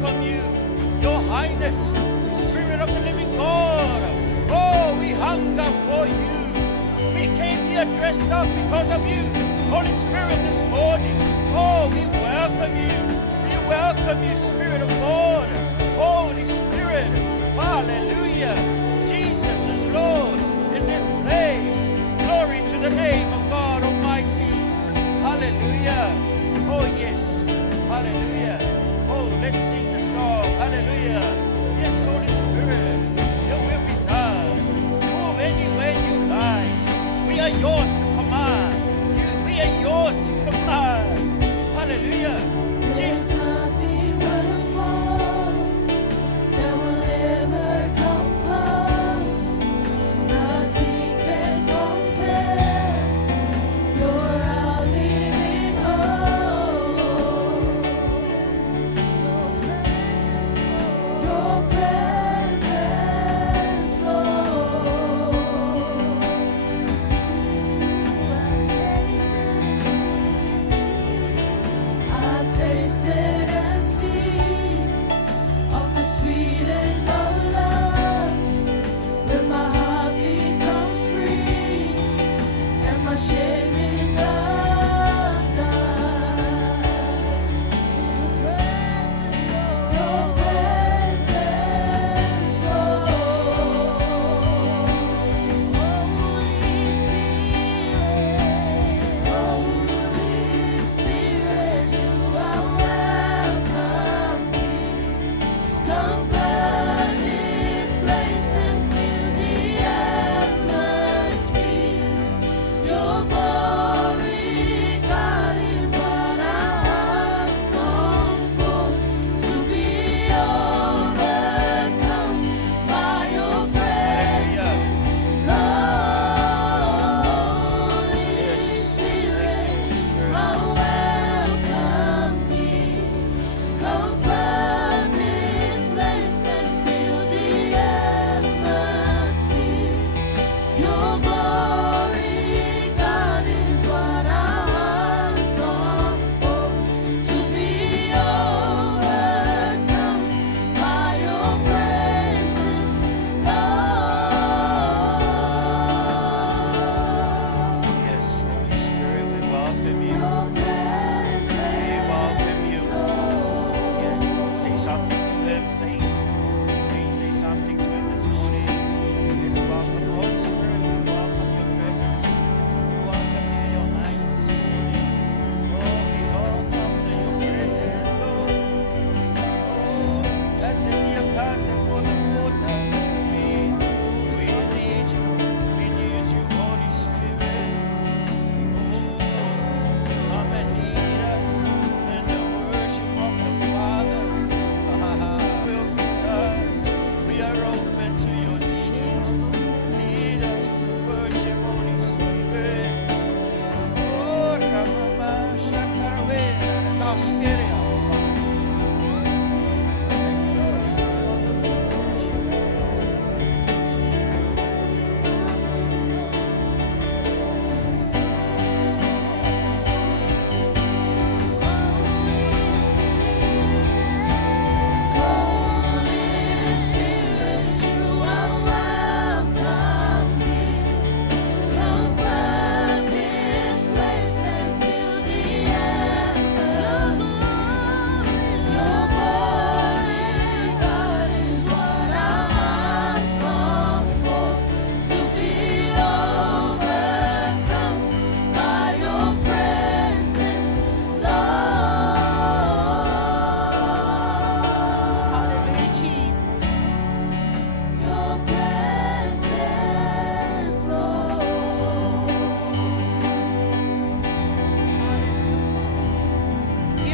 welcome you, your highness, Spirit of the living God. Oh, we hunger for you. We came here dressed up because of you, Holy Spirit, this morning. Oh, we welcome you. We welcome you, Spirit of God. Holy Spirit, hallelujah. Jesus is Lord in this place. Glory to the name of God Almighty. Hallelujah. Oh, yes. Hallelujah. Oh, let's sing the song. Hallelujah. Yes, Holy Spirit, your will be done. Move anywhere you like. We are yours to command. We are yours to command. Hallelujah. Jesus.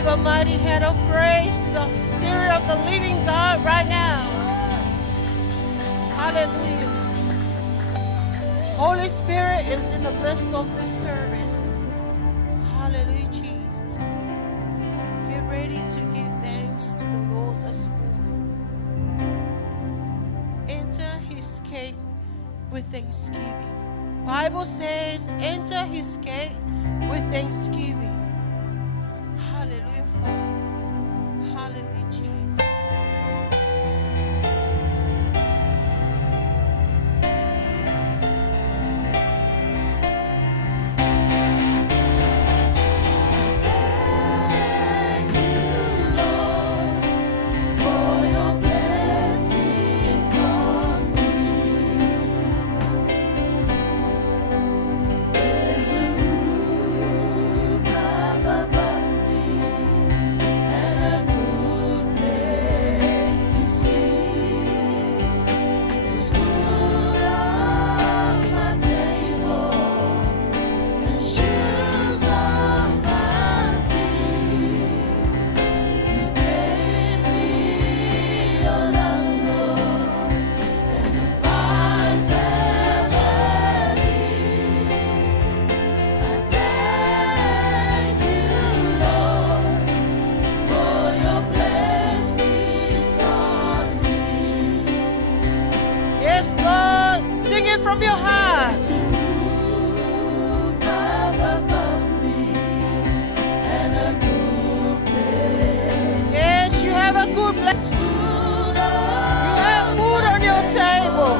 A mighty hand of praise to the Spirit of the living God right now. Hallelujah. Holy Spirit is in the midst of this service. Hallelujah, Jesus. Get ready to give thanks to the Lord this morning. Enter his gate with thanksgiving. Bible says, enter his gate with thanksgiving. Hallelujah, Father. Hallelujah, Jesus. it from your heart. Yes, you have a good blessing. You have food on your table.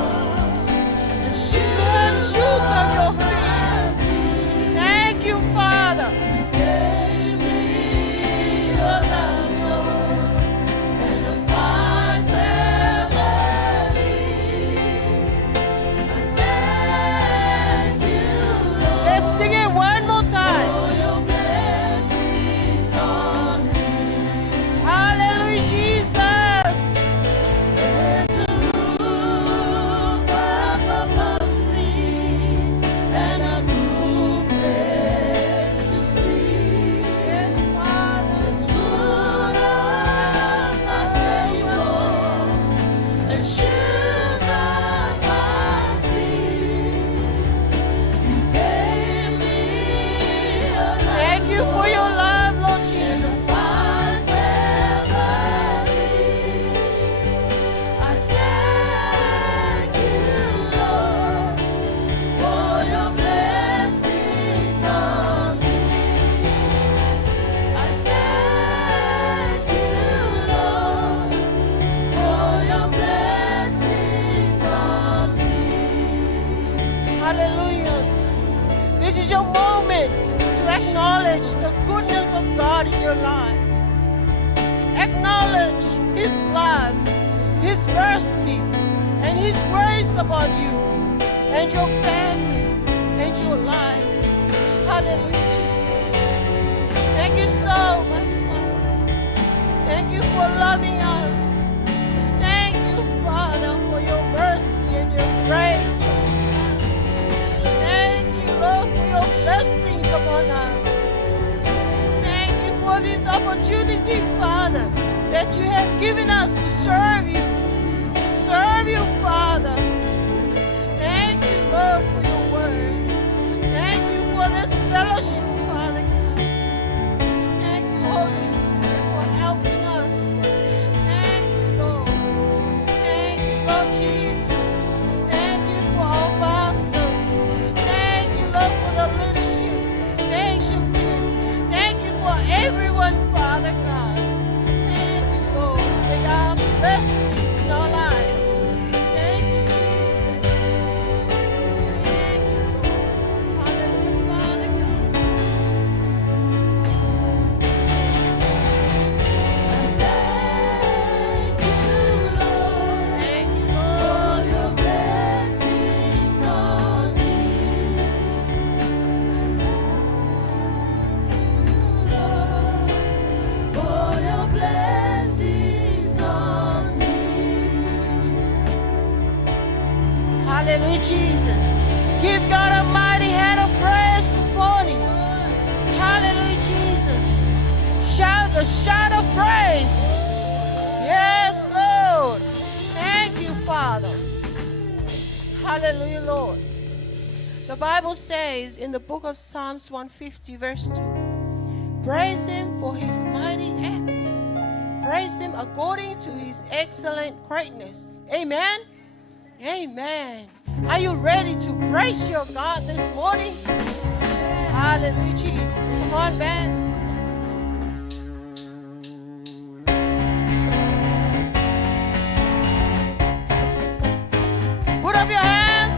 You have shoes on your feet. Thank you, Father. Your love, Lord, and a fine family. Thank you, Lord. Let's sing it one more time. For your blessings on me. Hallelujah, Jesus. There's a roof up above me and a good place to sleep. Yes, Father. There's food on my table and shoes on my feet. You gave me a life. Thank you for your love, Lord Jesus. Fine family. I thank you, Lord, for your blessings on me. I thank you, Lord, for your blessings on me. Hallelujah. This is your moment to acknowledge the goodness of God in your life. Acknowledge His love, His mercy, and His grace upon you and your family and your life. Hallelujah, Jesus. Thank you so much, Father. Thank you for loving us. Thank you, Father, for your mercy and your grace. Thank you, Lord, for your blessings upon us. Thank you for this opportunity, Father, that you have given us to serve you, Father. Thank you, Lord, for your word. Thank you for this fellowship, Father God. Thank you, Holy Spirit, for helping us. Thank you, Lord. Thank you, Lord Jesus. Thank you for our pastors. Thank you, Lord, for the leadership. Thank you, team. Thank you for everyone, Father God. Thank you, Lord. They are blessings in our lives. Thank you, Jesus. Thank you, Lord. Hallelujah, Father God. Thank you, Lord. Thank you, Lord. Your blessings on me. Lord, for your blessings on me. Hallelujah, Jesus. Give God a mighty hand of praise this morning. Hallelujah, Jesus. Shout the shout of praise. Yes, Lord. Thank you, Father. Hallelujah, Lord. The Bible says in the book of Psalms 150, verse 2, praise Him for His mighty acts. Praise Him according to His excellent greatness. Amen. Amen. Are you ready to praise your God this morning? Hallelujah, Jesus. Come on, band. Put up your hands.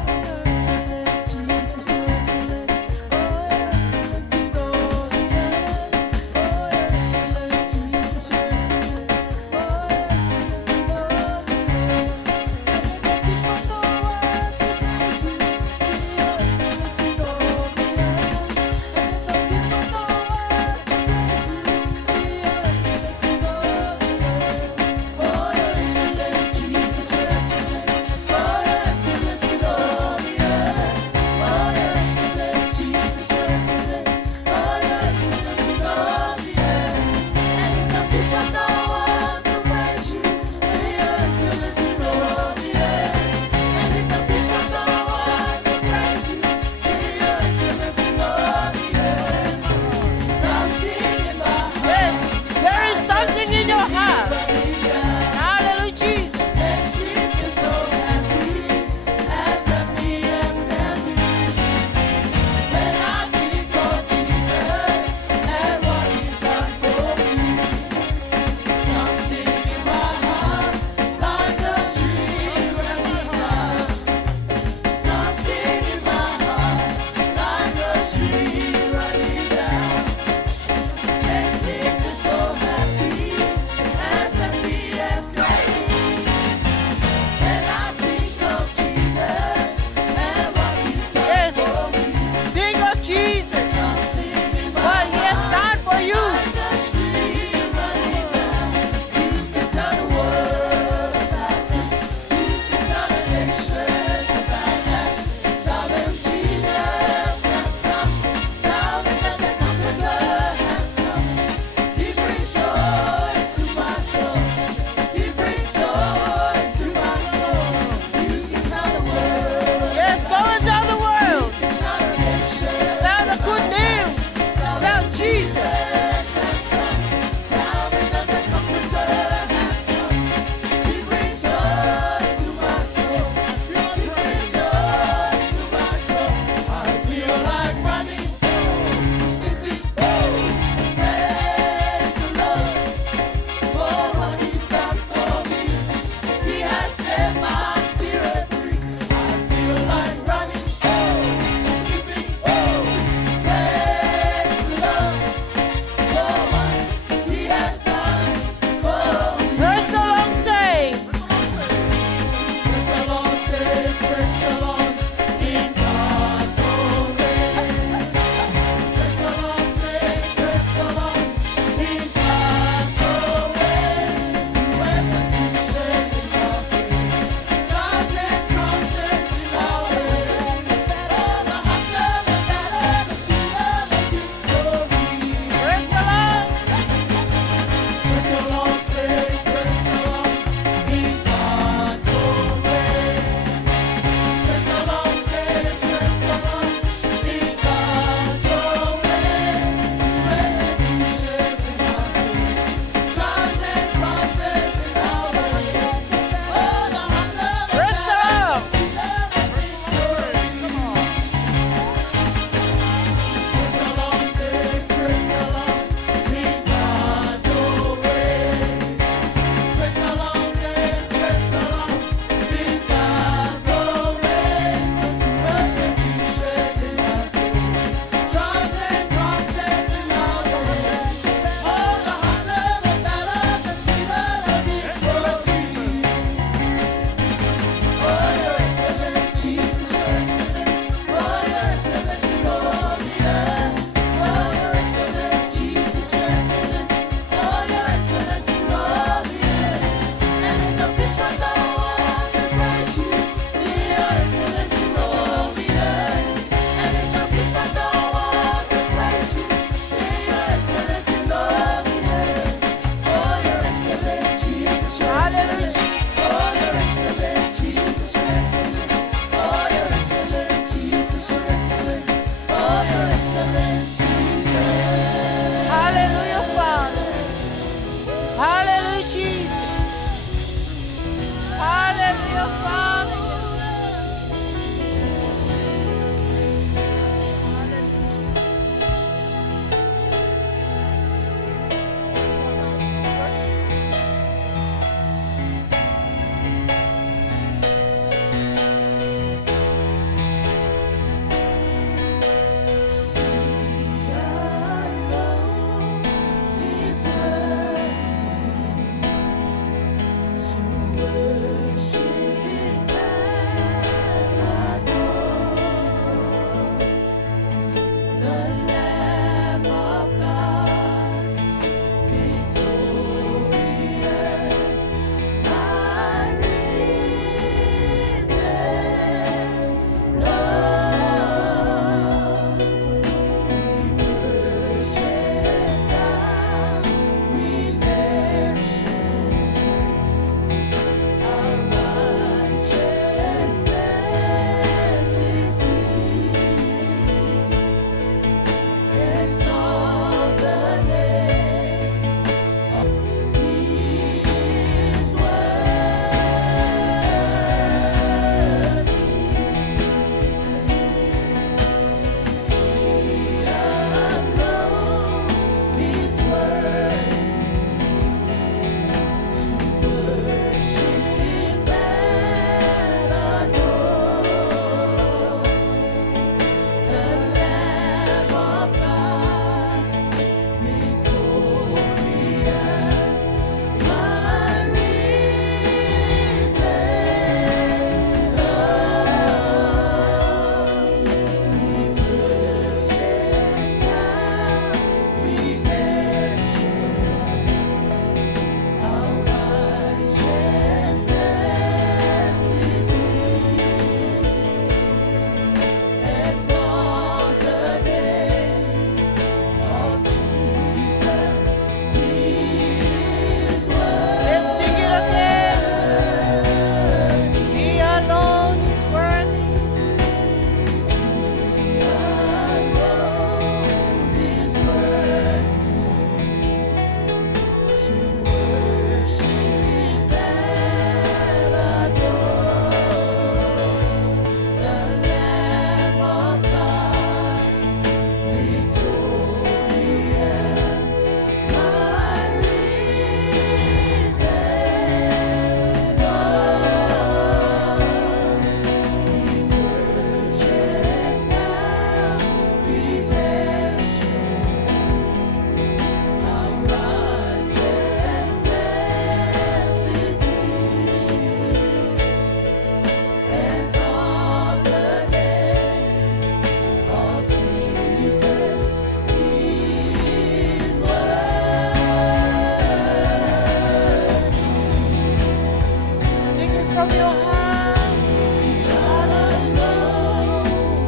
of your arms. Hallelujah.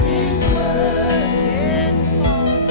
Yes, Father.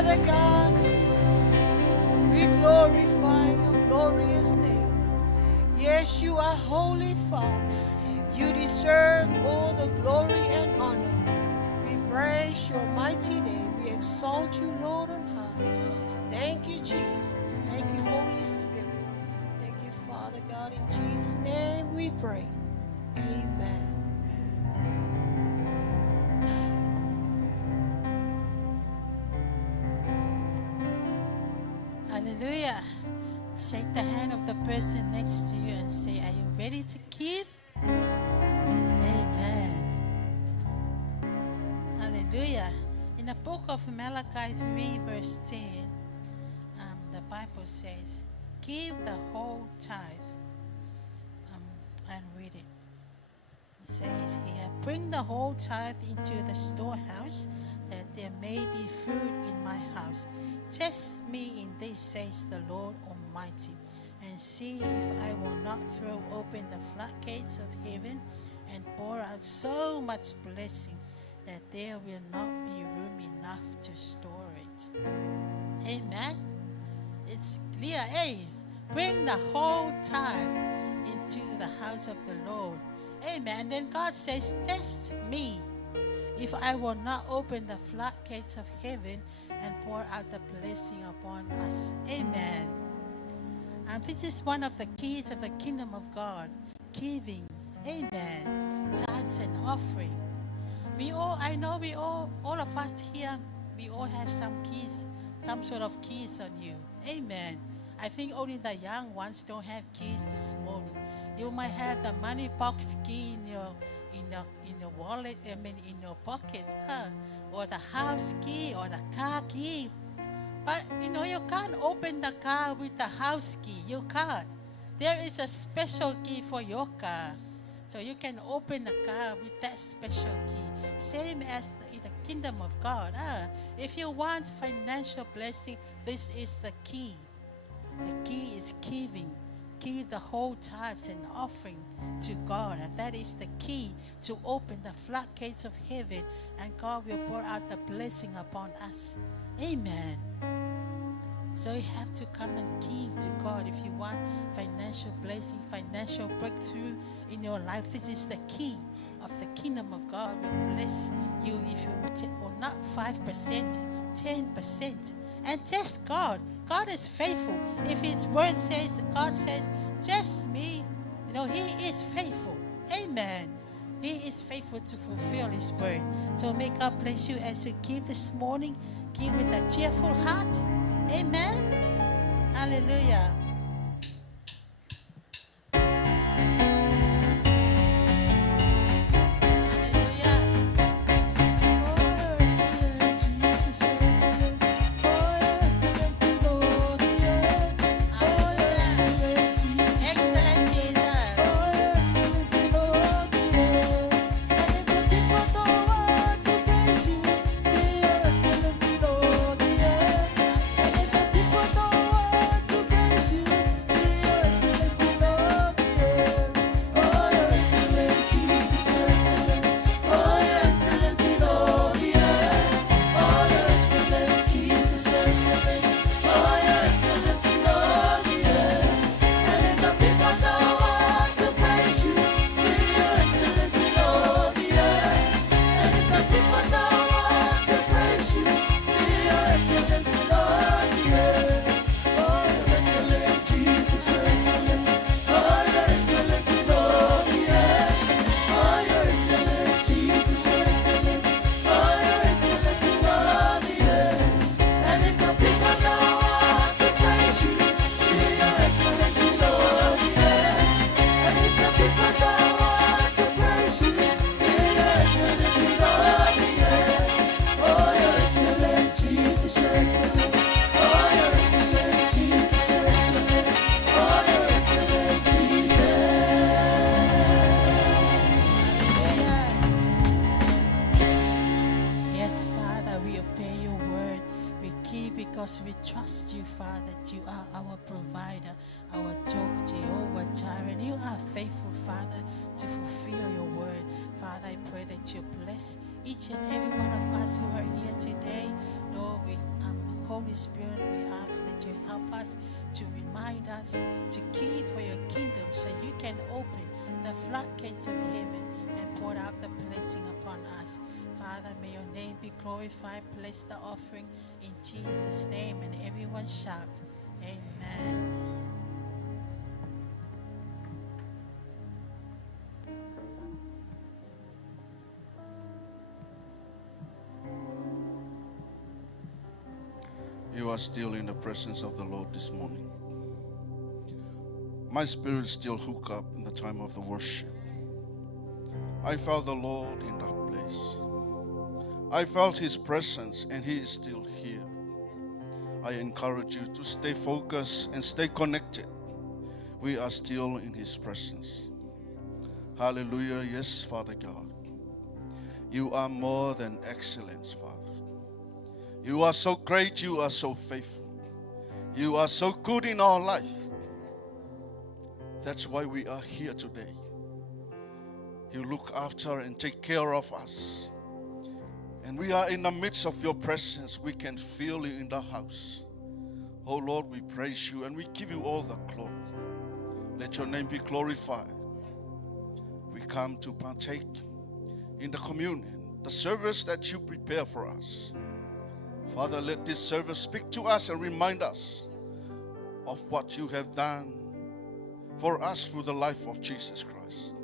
Father God, we glorify your glorious name. Yes, you are holy, Father. You deserve all the glory and honor. We praise your mighty name. We exalt you, Lord, on high. Thank you, Jesus. Thank you, Holy Spirit. Thank you, Father God. In Jesus' name we pray. Amen. Hallelujah. Shake the hand of the person next to you and say, are you ready to give? Amen. Hallelujah. In the book of Malachi 3 verse 10, the Bible says, give the whole tithe. And read it. It says here, bring the whole tithe into the storehouse, that there may be food in my house. Test me in this, says the Lord Almighty, and see if I will not throw open the floodgates of heaven and pour out so much blessing that there will not be room enough to store it. Amen. It's clear. Hey, bring the whole tithe into the house of the Lord. Amen. Then God says, test me if I will not open the floodgates of heaven and pour out the blessing upon us. Amen. And this is one of the keys of the kingdom of God, giving. Amen. Tithes and offering. All of us here, we all have some keys, some sort of keys on you. Amen. I think only the young ones don't have keys this morning. You might have the money box key in your wallet, in your pocket, or the house key or the car key. But you can't open the car with the house key. You can't. There is a special key for your car. So you can open the car with that special key. Same as the kingdom of God. If you want financial blessing, this is the key. The key is giving. Give the whole tithes and offering to God. And that is the key to open the floodgates of heaven, and God will pour out the blessing upon us. Amen. So you have to come and give to God if you want financial blessing, financial breakthrough in your life. This is the key of the kingdom of God. Will bless you if you or not 5%, 10%. And test God. God is faithful. If His word says, God says, test me, He is faithful. Amen. He is faithful to fulfill His word. So may God bless you as you give this morning. Give with a cheerful heart. Amen. Hallelujah. Because we trust you, Father, that you are our provider, our Jehovah Jireh. You are faithful, Father, to fulfill your word. Father, I pray that you bless each and every one of us who are here today. Lord, we Holy Spirit, we ask that you help us to remind us to key for your kingdom so you can open the floodgates of heaven and pour out the blessing upon us. Father, may your name be glorified. Bless the offering in Jesus' name, and everyone shout, Amen. You are still in the presence of the Lord this morning. My spirit still hook up in the time of the worship. I felt the Lord in that place. I felt His presence, and He is still here. I encourage you to stay focused and stay connected. We are still in His presence. Hallelujah. Yes, Father God. You are more than excellent, Father. You are so great. You are so faithful. You are so good in our life. That's why we are here today. You look after and take care of us. And we are in the midst of your presence. We can feel you in the house. Oh Lord, we praise you and we give you all the glory. Let your name be glorified. We come to partake in the communion, the service that you prepare for us. Father, let this service speak to us and remind us of what you have done for us through the life of Jesus Christ.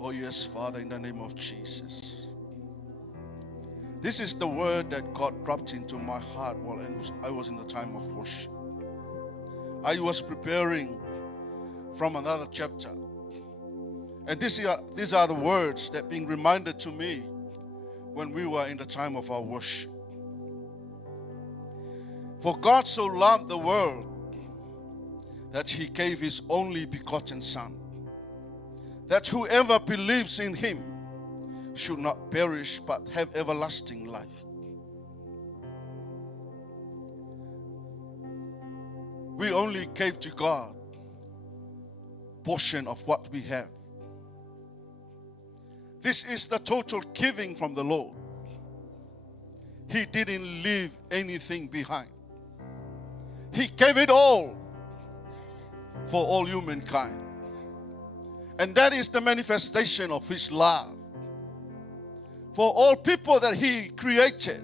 Oh yes, Father, in the name of Jesus. This is the word that God dropped into my heart while I was in the time of worship. I was preparing from another chapter. And these are the words that being reminded to me when we were in the time of our worship. For God so loved the world that He gave His only begotten Son, that whoever believes in Him should not perish but have everlasting life. We only gave to God a portion of what we have. This is the total giving from the Lord. He didn't leave anything behind. He gave it all for all humankind. And that is the manifestation of His love for all people that He created.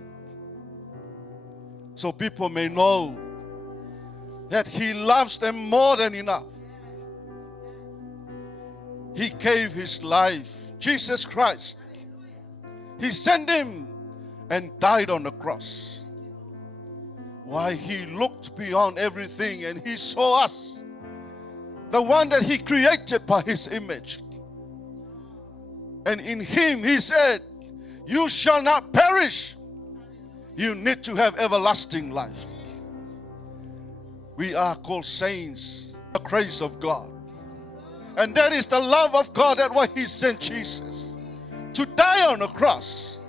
So people may know that He loves them more than enough. He gave His life, Jesus Christ. He sent Him and died on the cross. Why? He looked beyond everything and He saw us, the one that He created by His image. And in Him He said, you shall not perish. You need to have everlasting life. We are called saints, the grace of God. And that is the love of God. That's why He sent Jesus to die on the cross.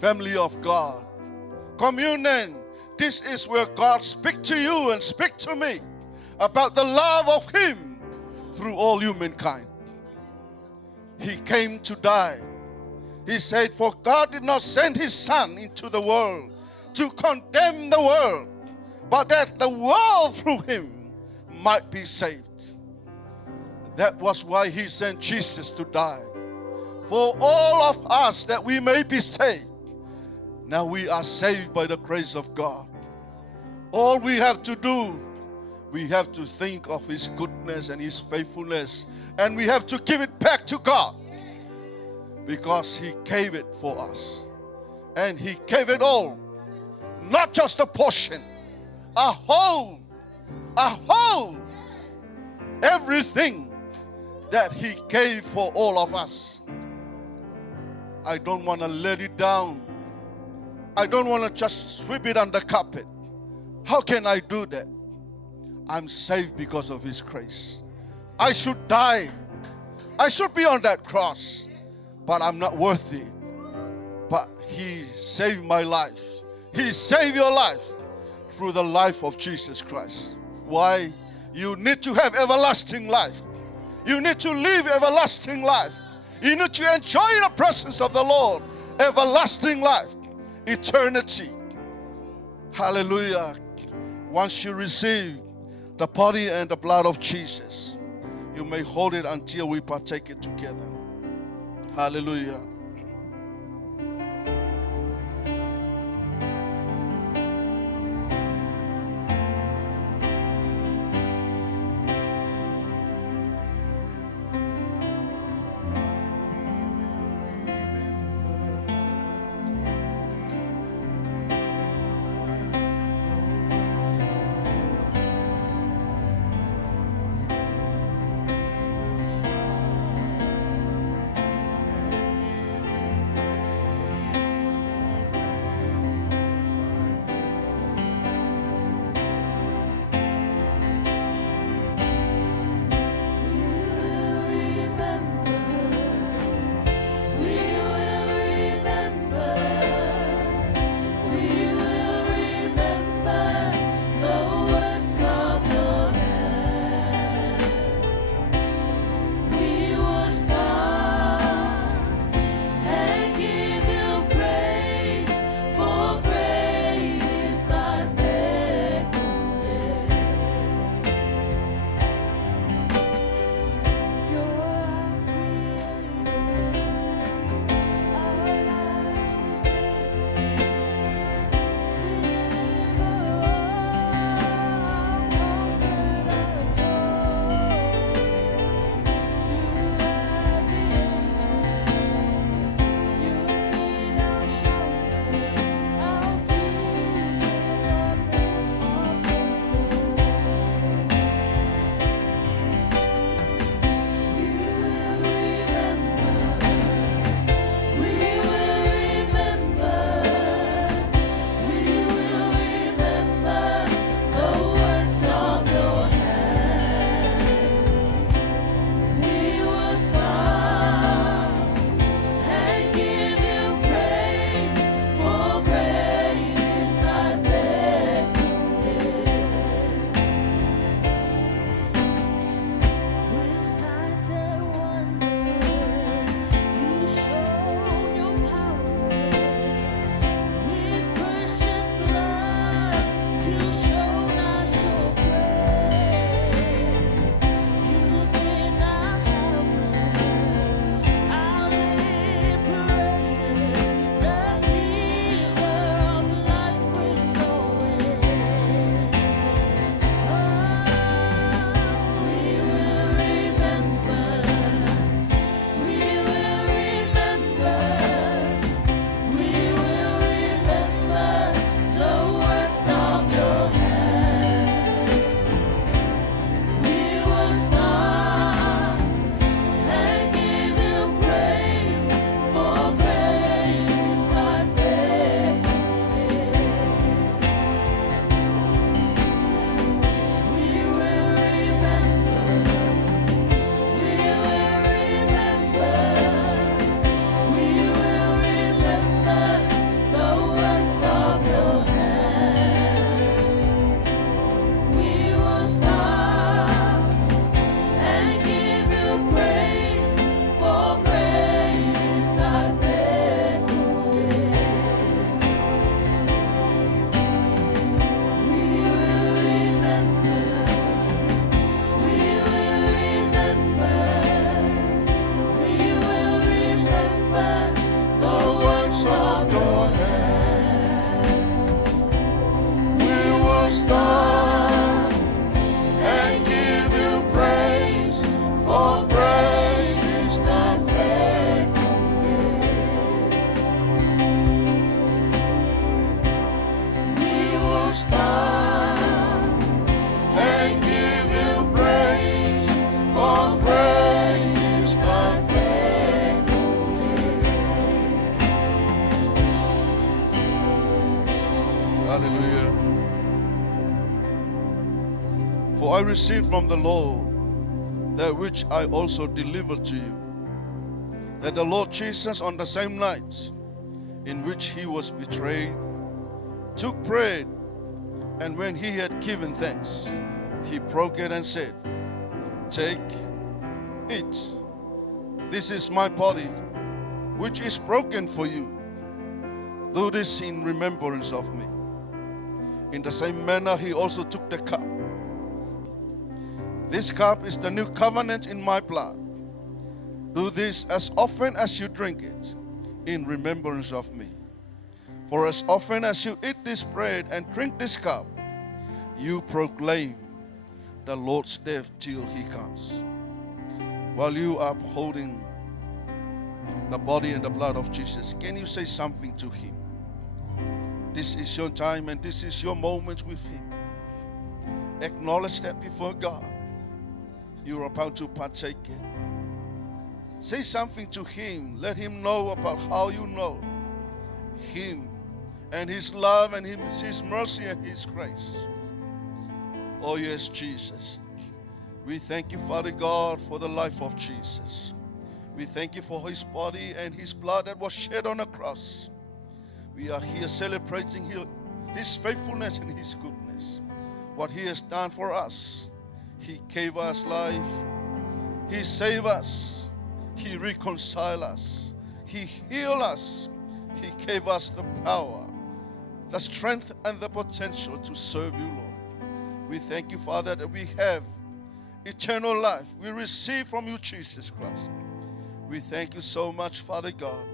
Family of God, communion, this is where God speaks to you and speaks to me about the love of Him through all humankind. He came to die. He said, for God did not send His Son into the world to condemn the world, but that the world through Him might be saved. That was why He sent Jesus to die, for all of us, that we may be saved. Now we are saved by the grace of God. All we have to do, we have to think of His goodness and His faithfulness, and we have to give it back to God, because He gave it for us. And He gave it all, not just a portion, a whole, everything that He gave for all of us. I don't want to let it down. I don't want to just sweep it under the carpet. How can I do that? I'm saved because of His grace. I should die. I should be on that cross, but I'm not worthy. But He saved my life. He saved your life through the life of Jesus Christ. Why? You need to have everlasting life. You need to live everlasting life. You need to enjoy the presence of the Lord. Everlasting life. Eternity. Hallelujah. Once you receive the body and the blood of Jesus, you may hold it until we partake it together. Hallelujah. Hallelujah. For I received from the Lord that which I also delivered to you, that the Lord Jesus, on the same night in which he was betrayed, took bread, and when he had given thanks, he broke it and said, "Take, eat. This is my body, which is broken for you. Do this in remembrance of me." In the same manner, he also took the cup. This cup is the new covenant in my blood. Do this as often as you drink it in remembrance of me. For as often as you eat this bread and drink this cup, you proclaim the Lord's death till he comes. While you are holding the body and the blood of Jesus, can you say something to him? This is your time and this is your moment with him. Acknowledge that before God. You're about to partake it. Say something to him. Let him know about how you know him and his love and his mercy and his grace. Oh yes, Jesus. We thank you, Father God, for the life of Jesus. We thank you for his body and his blood that was shed on the cross. We are here celebrating his faithfulness and his goodness. What he has done for us. He gave us life. He saved us. He reconciled us. He healed us. He gave us the power, the strength, and the potential to serve you, Lord. We thank you, Father, that we have eternal life. We receive from you, Jesus Christ. We thank you so much, Father God.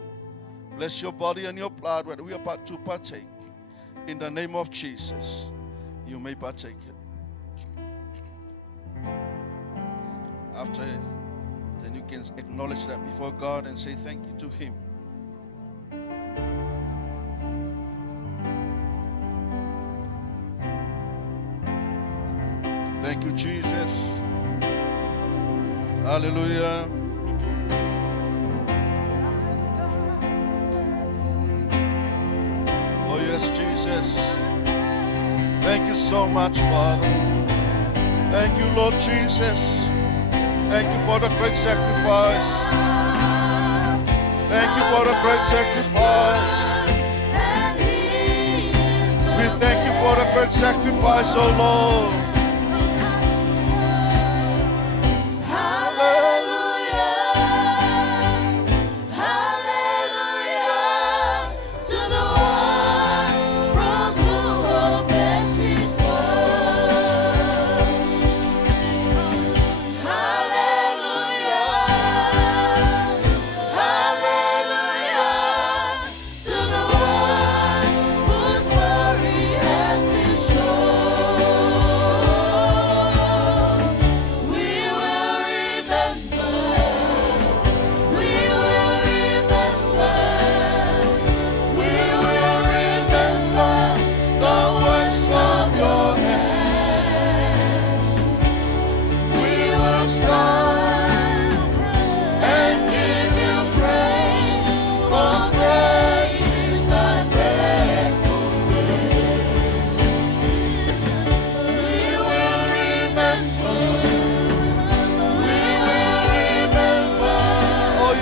Bless your body and your blood that we are about to partake. In the name of Jesus, you may partake it. After, then you can acknowledge that before God and say thank you to him. Thank you, Jesus. Hallelujah. Oh yes, Jesus. Thank you so much, Father. Thank you, Lord Jesus. Thank you for the great sacrifice. Thank you for the great sacrifice. We thank you for the great sacrifice, oh Lord.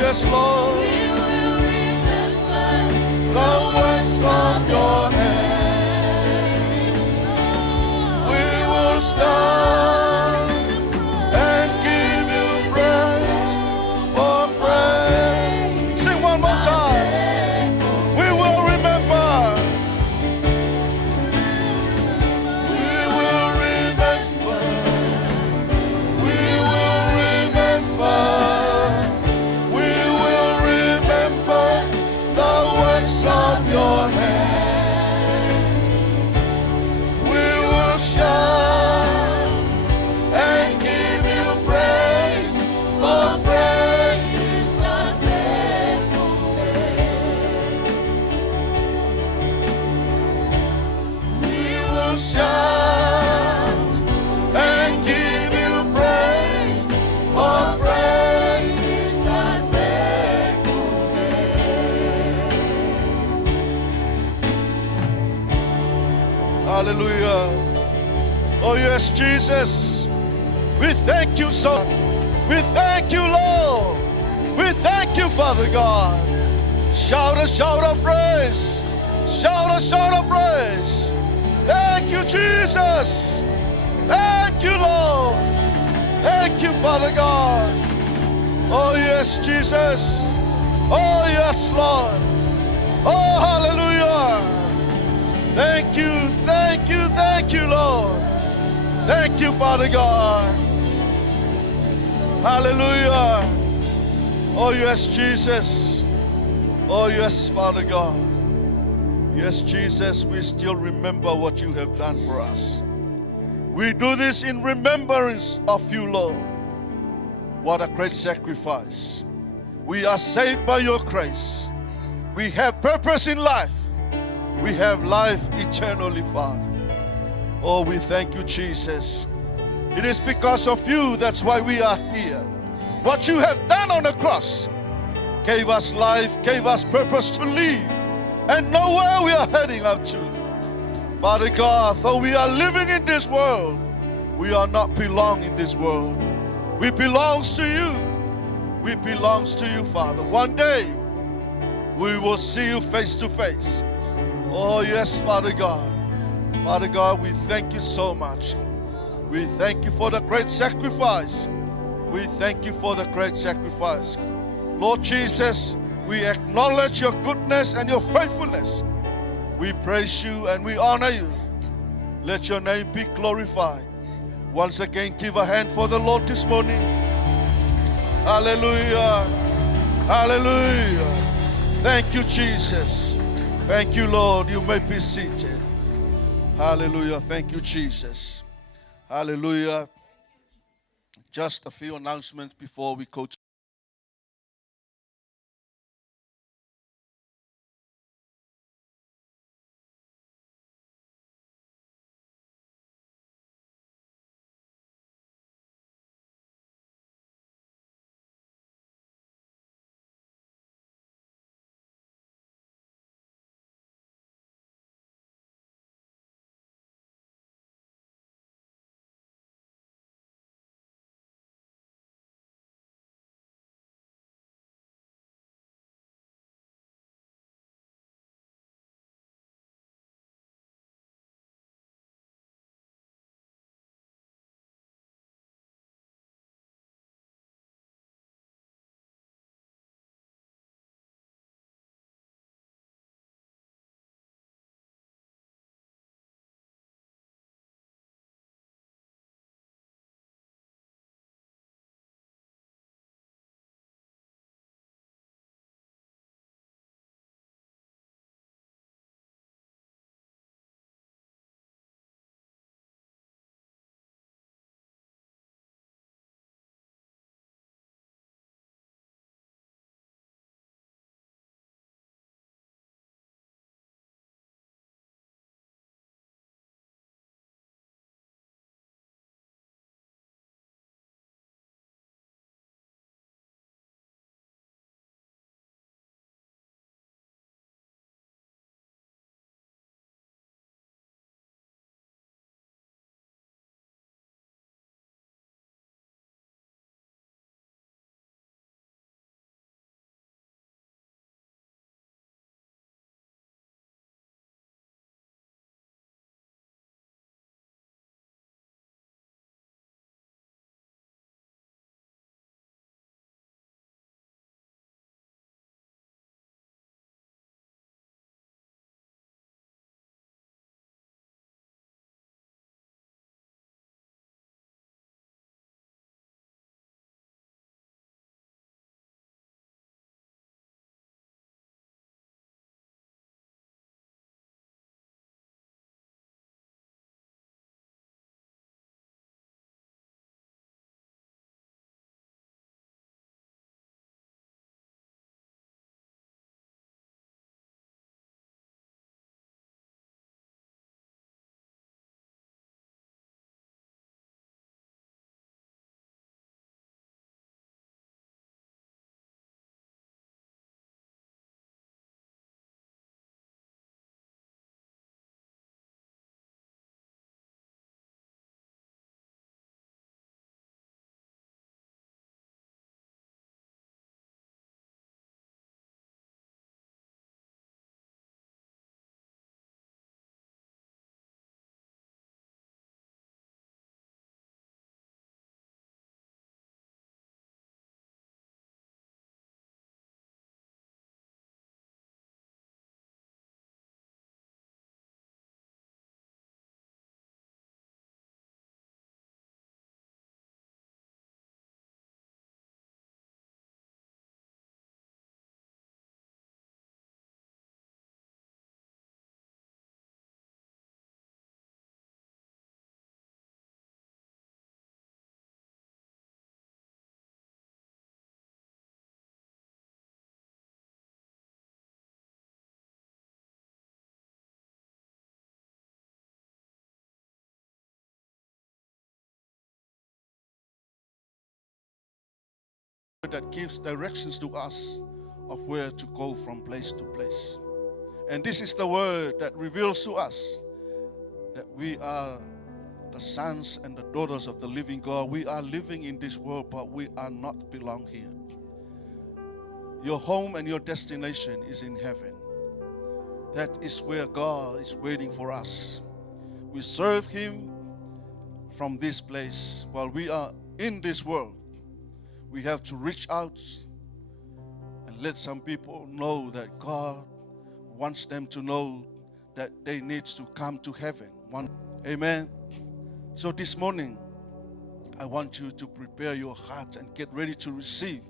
Yes, Lord. We will remember the works of your hand. We will stand and give you praise for praise. Sing one more time. We will remember. We will remember. We will remember. Of your hand, we will shout and give you praise for praise the faithful. We will shout and give you praise for praise the faithful. Hallelujah. Oh yes, Jesus. We thank you, Son. We thank you, Lord. We thank you, Father God. Shout a shout of praise. Shout a shout of praise. Thank you, Jesus. Thank you, Lord. Thank you, Father God. Oh yes, Jesus. Oh yes, Lord. Oh, hallelujah. Thank you, thank you, Thank you, Father God. Hallelujah. Oh, yes, Jesus. Oh, yes, Father God. Yes, Jesus, we still remember what you have done for us. We do this in remembrance of you, Lord. What a great sacrifice. We are saved by your grace. We have purpose in life. We have life eternally, Father. Oh, we thank you, Jesus. It is because of you, that's why we are here. What you have done on the cross gave us life, gave us purpose to live, and know where we are heading up to. Father God, though we are living in this world, we are not belong in this world. We belongs to you. We belongs to you, Father. One day, we will see you face to face. Oh, yes, Father God. Father God, we thank you so much. We thank you for the great sacrifice. We thank you for the great sacrifice. Lord Jesus, we acknowledge your goodness and your faithfulness. We praise you and we honor you. Let your name be glorified. Once again, give a hand for the Lord this morning. Hallelujah. Hallelujah. Thank you, Jesus. Thank you, Lord. You may be seated. Hallelujah. Thank you, Jesus. Hallelujah. Just a few announcements before we go to that gives directions to us of where to go from place to place. And this is the word that reveals to us that we are the sons and the daughters of the living God. We are living in this world, but we are not belong here. Your home and your destination is in heaven. That is where God is waiting for us. We serve Him from this place. While we are in this world, we have to reach out and let some people know that God wants them to know that they need to come to heaven. Amen. So this morning, I want you to prepare your heart and get ready to receive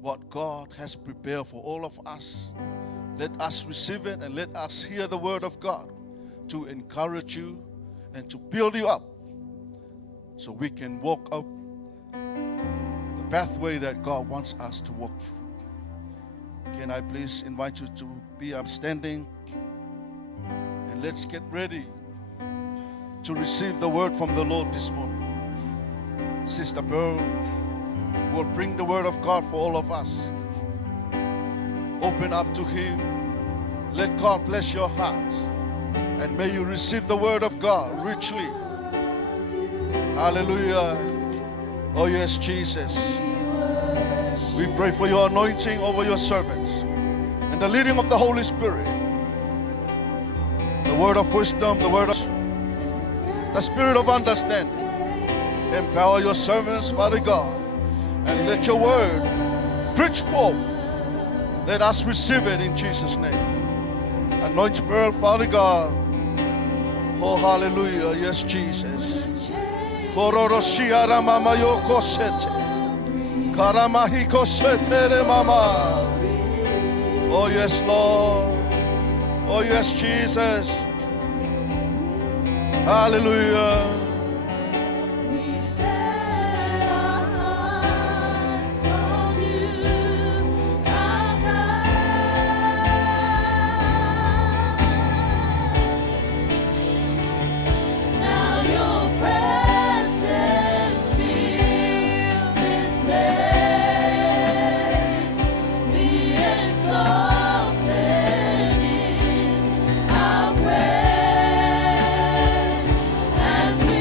what God has prepared for all of us. Let us receive it and let us hear the word of God to encourage you and to build you up so we can walk up the pathway that God wants us to walk through. Can I please invite you to be upstanding, and let's get ready to receive the word from the Lord this morning. Sister Pearl will bring the word of God for all of us. Open up to Him. Let God bless your hearts, and may you receive the word of God richly. Hallelujah. Oh yes, Jesus. We pray for your anointing over your servants and the leading of the Holy Spirit. The word of wisdom, the spirit of understanding. Empower your servants, Father God, and let your word preach forth. Let us receive it in Jesus' name. Anoint Pearl, Father God. Oh, hallelujah. Yes, Jesus. Oh, yes, Lord. Oh, yes, Jesus. Hallelujah. We set our hearts on you, our God. Now your presence fill this place. Be exalted in our praise as we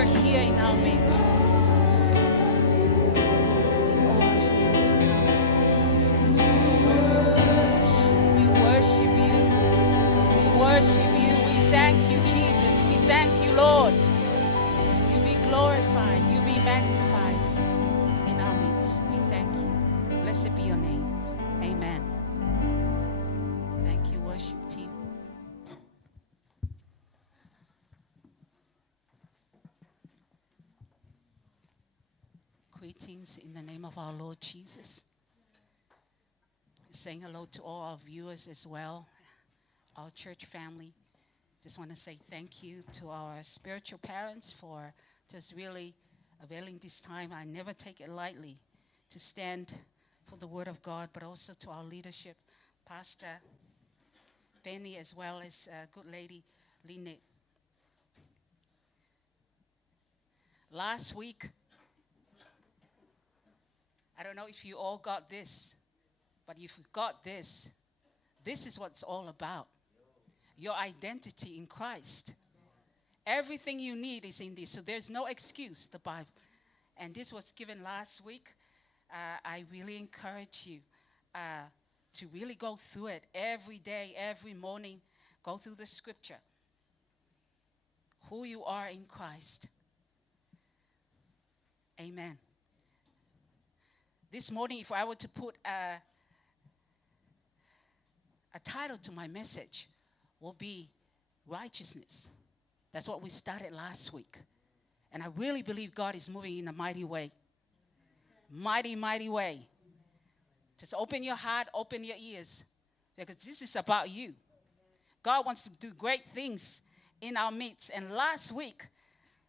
you're here in our midst. In all of you, we say, we worship you. We worship you. We thank you, Jesus. We thank you, Lord. You be glorified. You be magnified in our midst. We thank you. Blessed be your name. Amen. Thank you, worship team. Greetings in the name of our Lord Jesus. Saying hello to all our viewers as well, our church family. Just want to say thank you to our spiritual parents for just really availing this time. I never take it lightly to stand for the Word of God, but also to our leadership, Pastor Benny, as well as good lady Lynette. Last week, I don't know if you all got this, but if you got this, this is what it's all about. Your identity in Christ. Everything you need is in this, so there's no excuse, the Bible. And this was given last week. I really encourage you to really go through it every day, every morning. Go through the scripture. Who you are in Christ. Amen. This morning, if I were to put a title to my message, will be righteousness. That's what we started last week. And I really believe God is moving in a mighty way. Mighty, mighty way. Just open your heart, open your ears, because this is about you. God wants to do great things in our midst. And last week,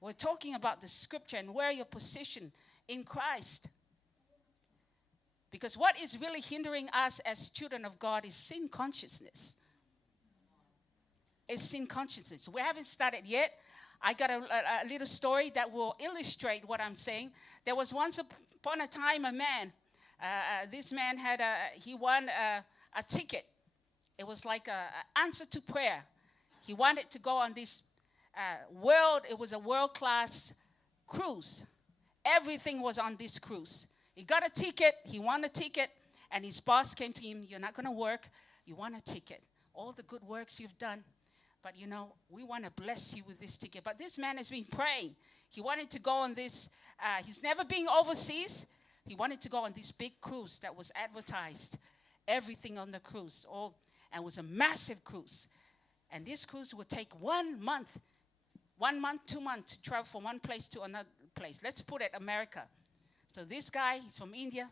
we're talking about the scripture and where your position in Christ. Because what is really hindering us as children of God is sin consciousness. It's sin consciousness. We haven't started yet. I got a little story that will illustrate what I'm saying. There was once upon a time a man. This man he won a ticket. It was like an answer to prayer. He wanted to go on this it was a world-class cruise. Everything was on this cruise. He got a ticket, he won a ticket, and his boss came to him, you're not going to work, you want a ticket. All the good works you've done, but we want to bless you with this ticket. But this man has been praying. He wanted to go on this, he's never been overseas. He wanted to go on this big cruise that was advertised. Everything on the cruise, and it was a massive cruise. And this cruise would take 1 month, 2 months to travel from one place to another place. Let's put it America. So this guy, he's from India,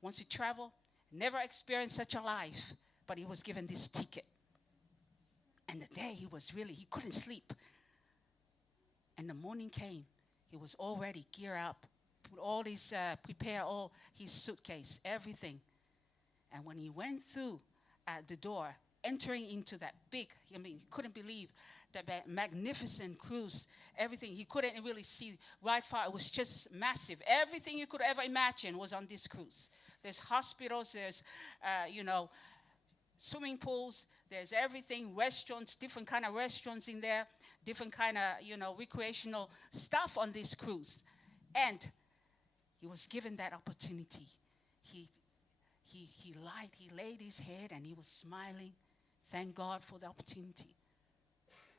wants to travel, never experienced such a life, but he was given this ticket. And the day he couldn't sleep. And the morning came, he was already geared up, prepare all his suitcase, everything. And when he went through the door, entering into that big, he couldn't believe that magnificent cruise, everything. He couldn't really see right far. It was just massive. Everything you could ever imagine was on this cruise. There's hospitals, there's, swimming pools, there's everything, restaurants, different kind of restaurants in there, different kind of, recreational stuff on this cruise. And he was given that opportunity. He laid his head and he was smiling. Thank God for the opportunity.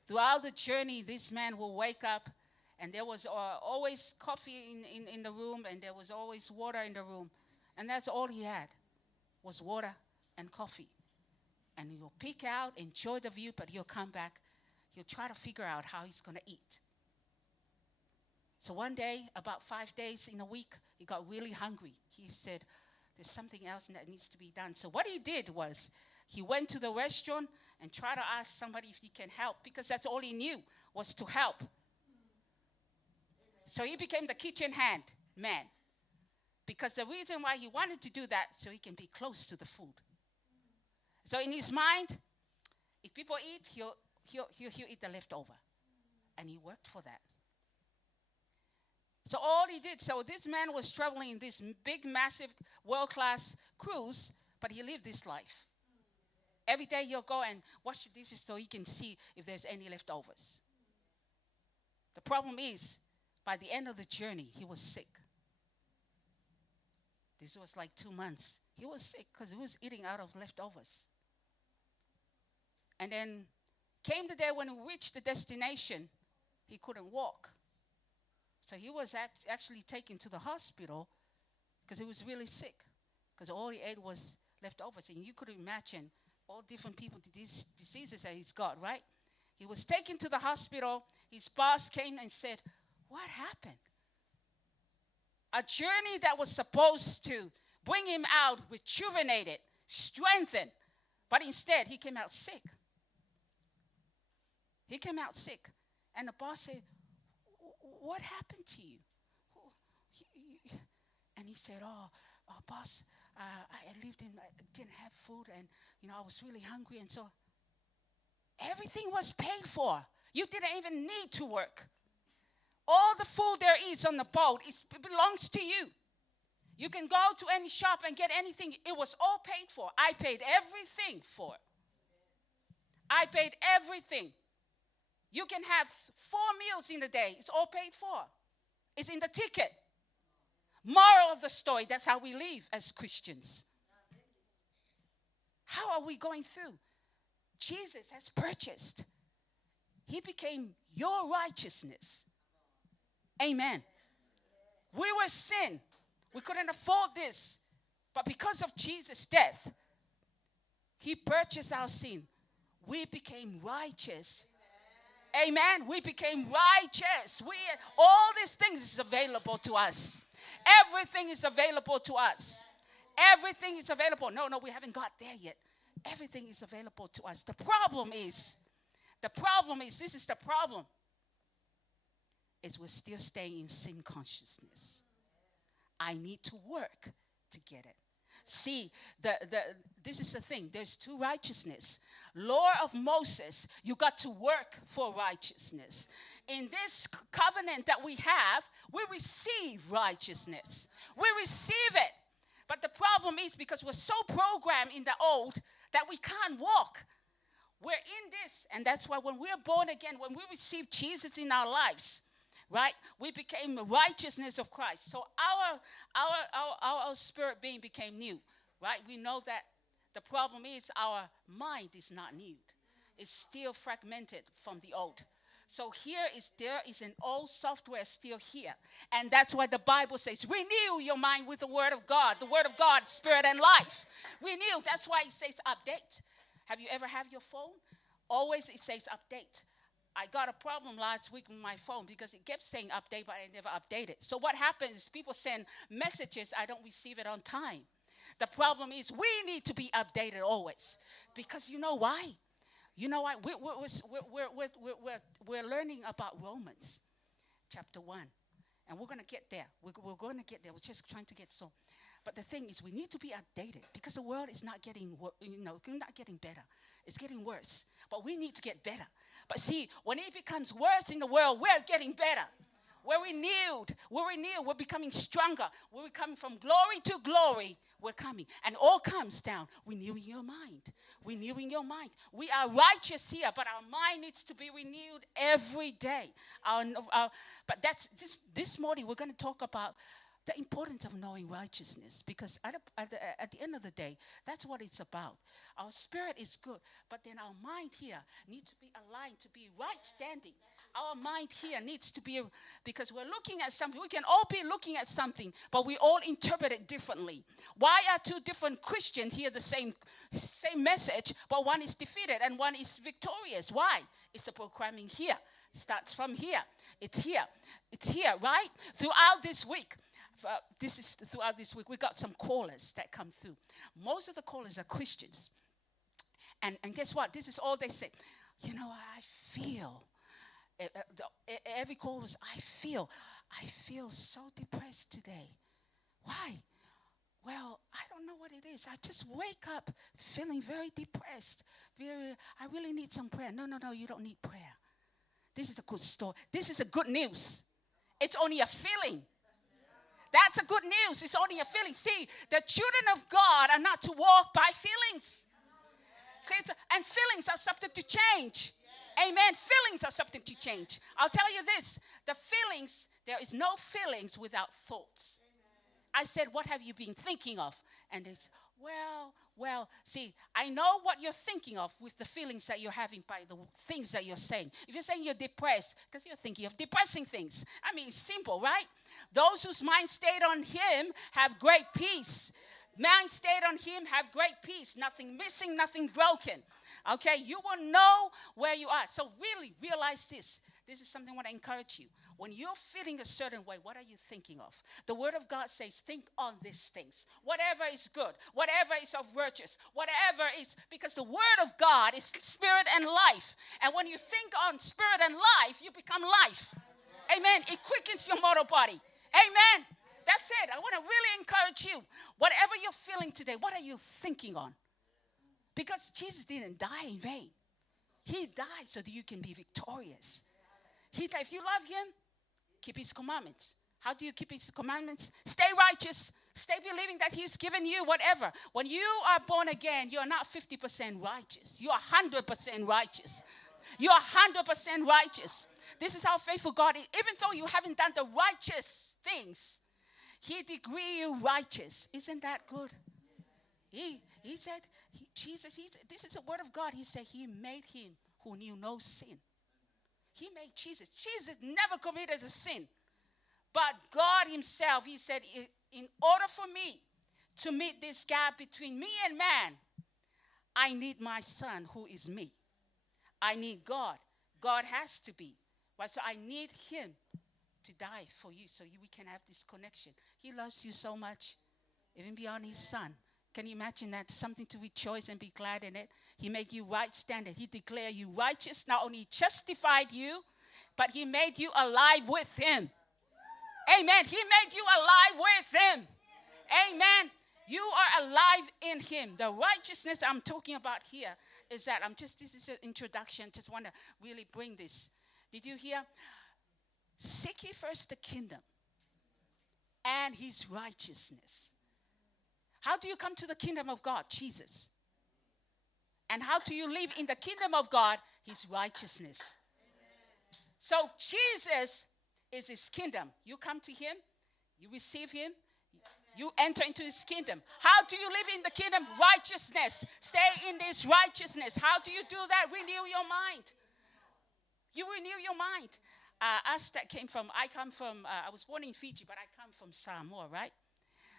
Throughout the journey, this man will wake up, and there was always coffee in the room, and there was always water in the room. And that's all he had, was water and coffee. And he'll peek out, enjoy the view, but he'll come back. He'll try to figure out how he's going to eat. So one day, about 5 days in a week, he got really hungry. He said, there's something else that needs to be done. So what he did was, he went to the restaurant and tried to ask somebody if he can help, because that's all he knew was to help. So he became the kitchen hand man, because the reason why he wanted to do that, so he can be close to the food. So in his mind, if people eat, he'll eat the leftover. And he worked for that. So all he did, so this man was traveling in this big, massive, world-class cruise, but he lived this life. Every day he'll go and wash the dishes so he can see if there's any leftovers. The problem is, By the end of the journey, he was sick. This was like 2 months. He was sick because he was eating out of leftovers. And then came the day when he reached the destination, he couldn't walk. So he was actually taken to the hospital because he was really sick. Because all he ate was leftovers. And you could imagine all different people, these diseases that he's got, right? He was taken to the hospital. His boss came and said, what happened? A journey that was supposed to bring him out rejuvenated, strengthened, but instead he came out sick. He came out sick. And the boss said, what happened to you? And he said, boss, I didn't have food, and I was really hungry, and so everything was paid for. You didn't even need to work. All the food there is on the boat, it belongs to you. You can go to any shop and get anything. It was all paid for. I paid everything for it. I paid everything. You can have 4 meals in the day. It's all paid for. It's in the ticket. Moral of the story, that's how we live as Christians. How are we going through? Jesus has purchased. He became your righteousness. Amen. We were sin. We couldn't afford this. But because of Jesus' death, he purchased our sin. We became righteous. Amen. We became righteous. All these things is available to us. Everything is available to us. Everything is available. No, we haven't got there yet. Everything is available to us. The problem is, this is the problem, is we're still staying in sin consciousness. I need to work to get it. See, this is the thing. There's 2 righteousness. Law of Moses, you got to work for righteousness. In this covenant that we have, we receive righteousness. We receive it. But the problem is because we're so programmed in the old that we can't walk. We're in this. And that's why when we're born again, when we receive Jesus in our lives, right, we became the righteousness of Christ. So our spirit being became new, right? We know that the problem is our mind is not new. It's still fragmented from the old. So there is an old software still here. And that's why the Bible says, renew your mind with the Word of God. The Word of God, Spirit and life. Renew. That's why it says update. Have you ever had your phone? Always it says update. I got a problem last week with my phone because it kept saying update, but I never updated. So what happens is people send messages, I don't receive it on time. The problem is we need to be updated always. Because you know why? You know what? We're learning about Romans chapter 1. And we're going to get there. We're going to get there. We're just trying to get so. But the thing is, we need to be updated because the world is not getting, not getting better. It's getting worse. But we need to get better. But see, when it becomes worse in the world, we're getting better. We're renewed. We're becoming stronger. We're coming from glory to glory. We're coming. And all comes down. Renewing your mind. Renewing your mind. We are righteous here, but our mind needs to be renewed every day. But that's this morning we're going to talk about the importance of knowing righteousness, because at the end of the day, that's what it's about. Our spirit is good, but then our mind here needs to be aligned to be right standing. Our mind here needs to be, because we're looking at something. We can all be looking at something, but we all interpret it differently. Why are 2 different Christians hear the same message, but one is defeated and one is victorious? Why? It's a programming here. It starts from here. It's here. It's here, right? Throughout this week, we got some callers that come through. Most of the callers are Christians. And guess what? This is all they say. I feel. Every call was, I feel so depressed today. Why? Well, I don't know what it is. I just wake up feeling very depressed. I really need some prayer. No, you don't need prayer. This is a good story. This is a good news. It's only a feeling. That's a good news. It's only a feeling. See, the children of God are not to walk by feelings. See, and feelings are subject to change. Amen. Feelings are subject to change. I'll tell you this. The feelings, there is no feelings without thoughts. I said, what have you been thinking of? And they said, well, see, I know what you're thinking of with the feelings that you're having by the things that you're saying. If you're saying you're depressed, because you're thinking of depressing things. I mean, it's simple, right? Those whose mind stayed on him have great peace. Mind stayed on him have great peace. Nothing missing, nothing broken. Okay, you will know where you are. So really realize this. This is something I want to encourage you. When you're feeling a certain way, what are you thinking of? The Word of God says, think on these things. Whatever is good, whatever is of virtuous, whatever is, because the Word of God is spirit and life. And when you think on spirit and life, you become life. Amen. It quickens your mortal body. Amen. That's it. I want to really encourage you. Whatever you're feeling today, what are you thinking on? Because Jesus didn't die in vain. He died so that you can be victorious. He died. If you love him, keep his commandments. How do you keep his commandments? Stay righteous. Stay believing that he's given you whatever. When you are born again, you're not 50% righteous. You are 100% righteous. You are 100% righteous. This is how faithful God is. Even though you haven't done the righteous things, he decree you righteous. Isn't that good? He said, this is a word of God. He said he made him who knew no sin. He made Jesus. Jesus never committed a sin. But God himself, he said, in order for me to meet this gap between me and man, I need my son who is me. I need God. God has to be. Right? So I need him to die for you so we can have this connection. He loves you so much, even beyond his son. Can you imagine that? Something to rejoice and be glad in it. He made you right standard. He declared you righteous. Not only justified you, but he made you alive with him. Amen. He made you alive with him. Amen. You are alive in him. The righteousness I'm talking about here is that this is an introduction. Just want to really bring this. Did you hear? Seek ye first the kingdom and his righteousness. How do you come to the kingdom of God? Jesus. And how do you live in the kingdom of God? His righteousness. So Jesus is his kingdom. You come to him, you receive him, you enter into his kingdom. How do you live in the kingdom? Righteousness. Stay in this righteousness. How do you do that? Renew your mind. You renew your mind. Us that came from, I was born in Fiji, but I come from Samoa, right?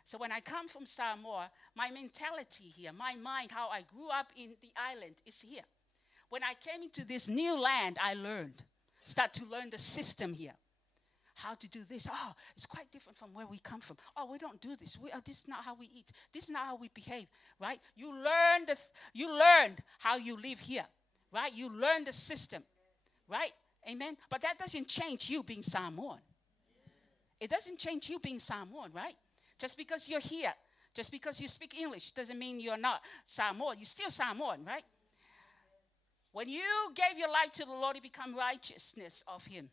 So when I come from Samoa, my mentality here, my mind, how I grew up in the island is here. When I came into this new land, I start to learn the system here. How to do this. Oh, it's quite different from where we come from. Oh, we don't do this. This is not how we eat. This is not how we behave, right? You learned how you live here, right? You learn the system, right? Amen. But that doesn't change you being Samoan. It doesn't change you being Samoan, right? Just because you're here, just because you speak English, doesn't mean you're not Samoan. You're still Samoan, right? When you gave your life to the Lord, you become righteousness of him.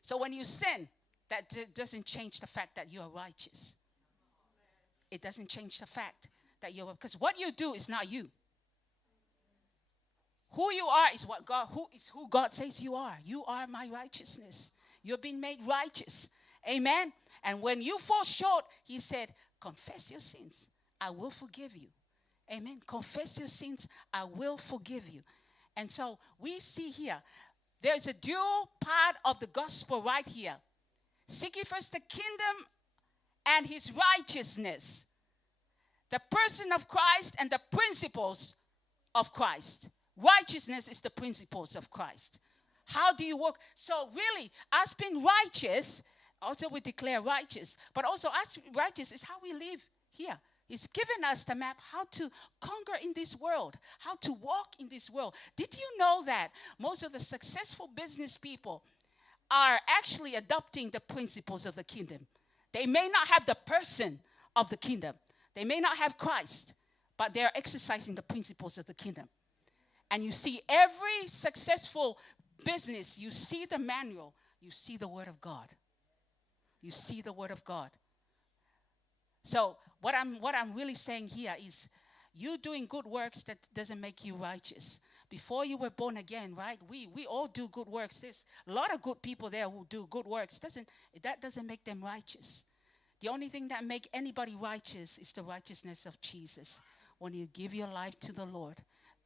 So when you sin, that doesn't change the fact that you are righteous. It doesn't change the fact that you're, because what you do is not you. Who you are is who God says you are. You are my righteousness. You've been made righteous. Amen. And when you fall short, he said, confess your sins. I will forgive you. Amen. Confess your sins. I will forgive you. And so we see here, there's a dual part of the gospel right here. Seek ye first the kingdom and his righteousness. The person of Christ and the principles of Christ. Righteousness is the principles of Christ. How do you walk? So really, us being righteous, also we declare righteous, but also us righteous is how we live here. He's given us the map how to conquer in this world, how to walk in this world. Did you know that most of the successful business people are actually adopting the principles of the kingdom? They may not have the person of the kingdom. They may not have Christ, but they're exercising the principles of the kingdom. And you see every successful business, you see the manual, you see the word of God. You see the word of God. So what I'm really saying here is you doing good works, that doesn't make you righteous. before you were born again, right? We all do good works. There's a lot of good people there who do good works. That doesn't make them righteous. The only thing that make anybody righteous is the righteousness of Jesus. When you give your life to the Lord,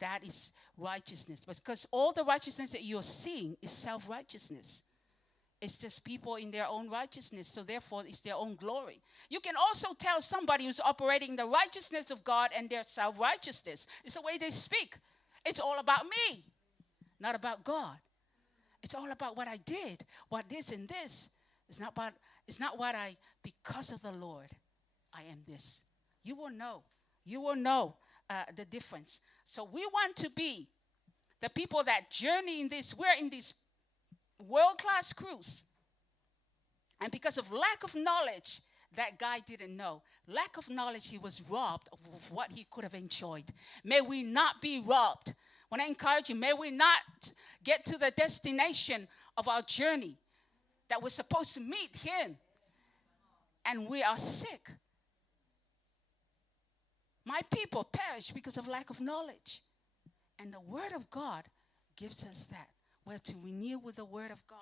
that is righteousness. Because all the righteousness that you're seeing is self-righteousness. It's just people in their own righteousness, so therefore it's their own glory. You can also tell somebody who's operating the righteousness of God and their self-righteousness. It's the way they speak. It's all about me, not about God. It's all about what I did, what this and this. It's not what I, because of the Lord, I am this. You will know. You will know the difference. So we want to be the people that journey in this. We're in this world-class cruise. And because of lack of knowledge, that guy didn't know. Lack of knowledge, he was robbed of what he could have enjoyed. May we not be robbed. When I encourage you, may we not get to the destination of our journey that we're supposed to meet him and we are sick. My people perish because of lack of knowledge. And the word of God gives us that. We're to renew with the word of God.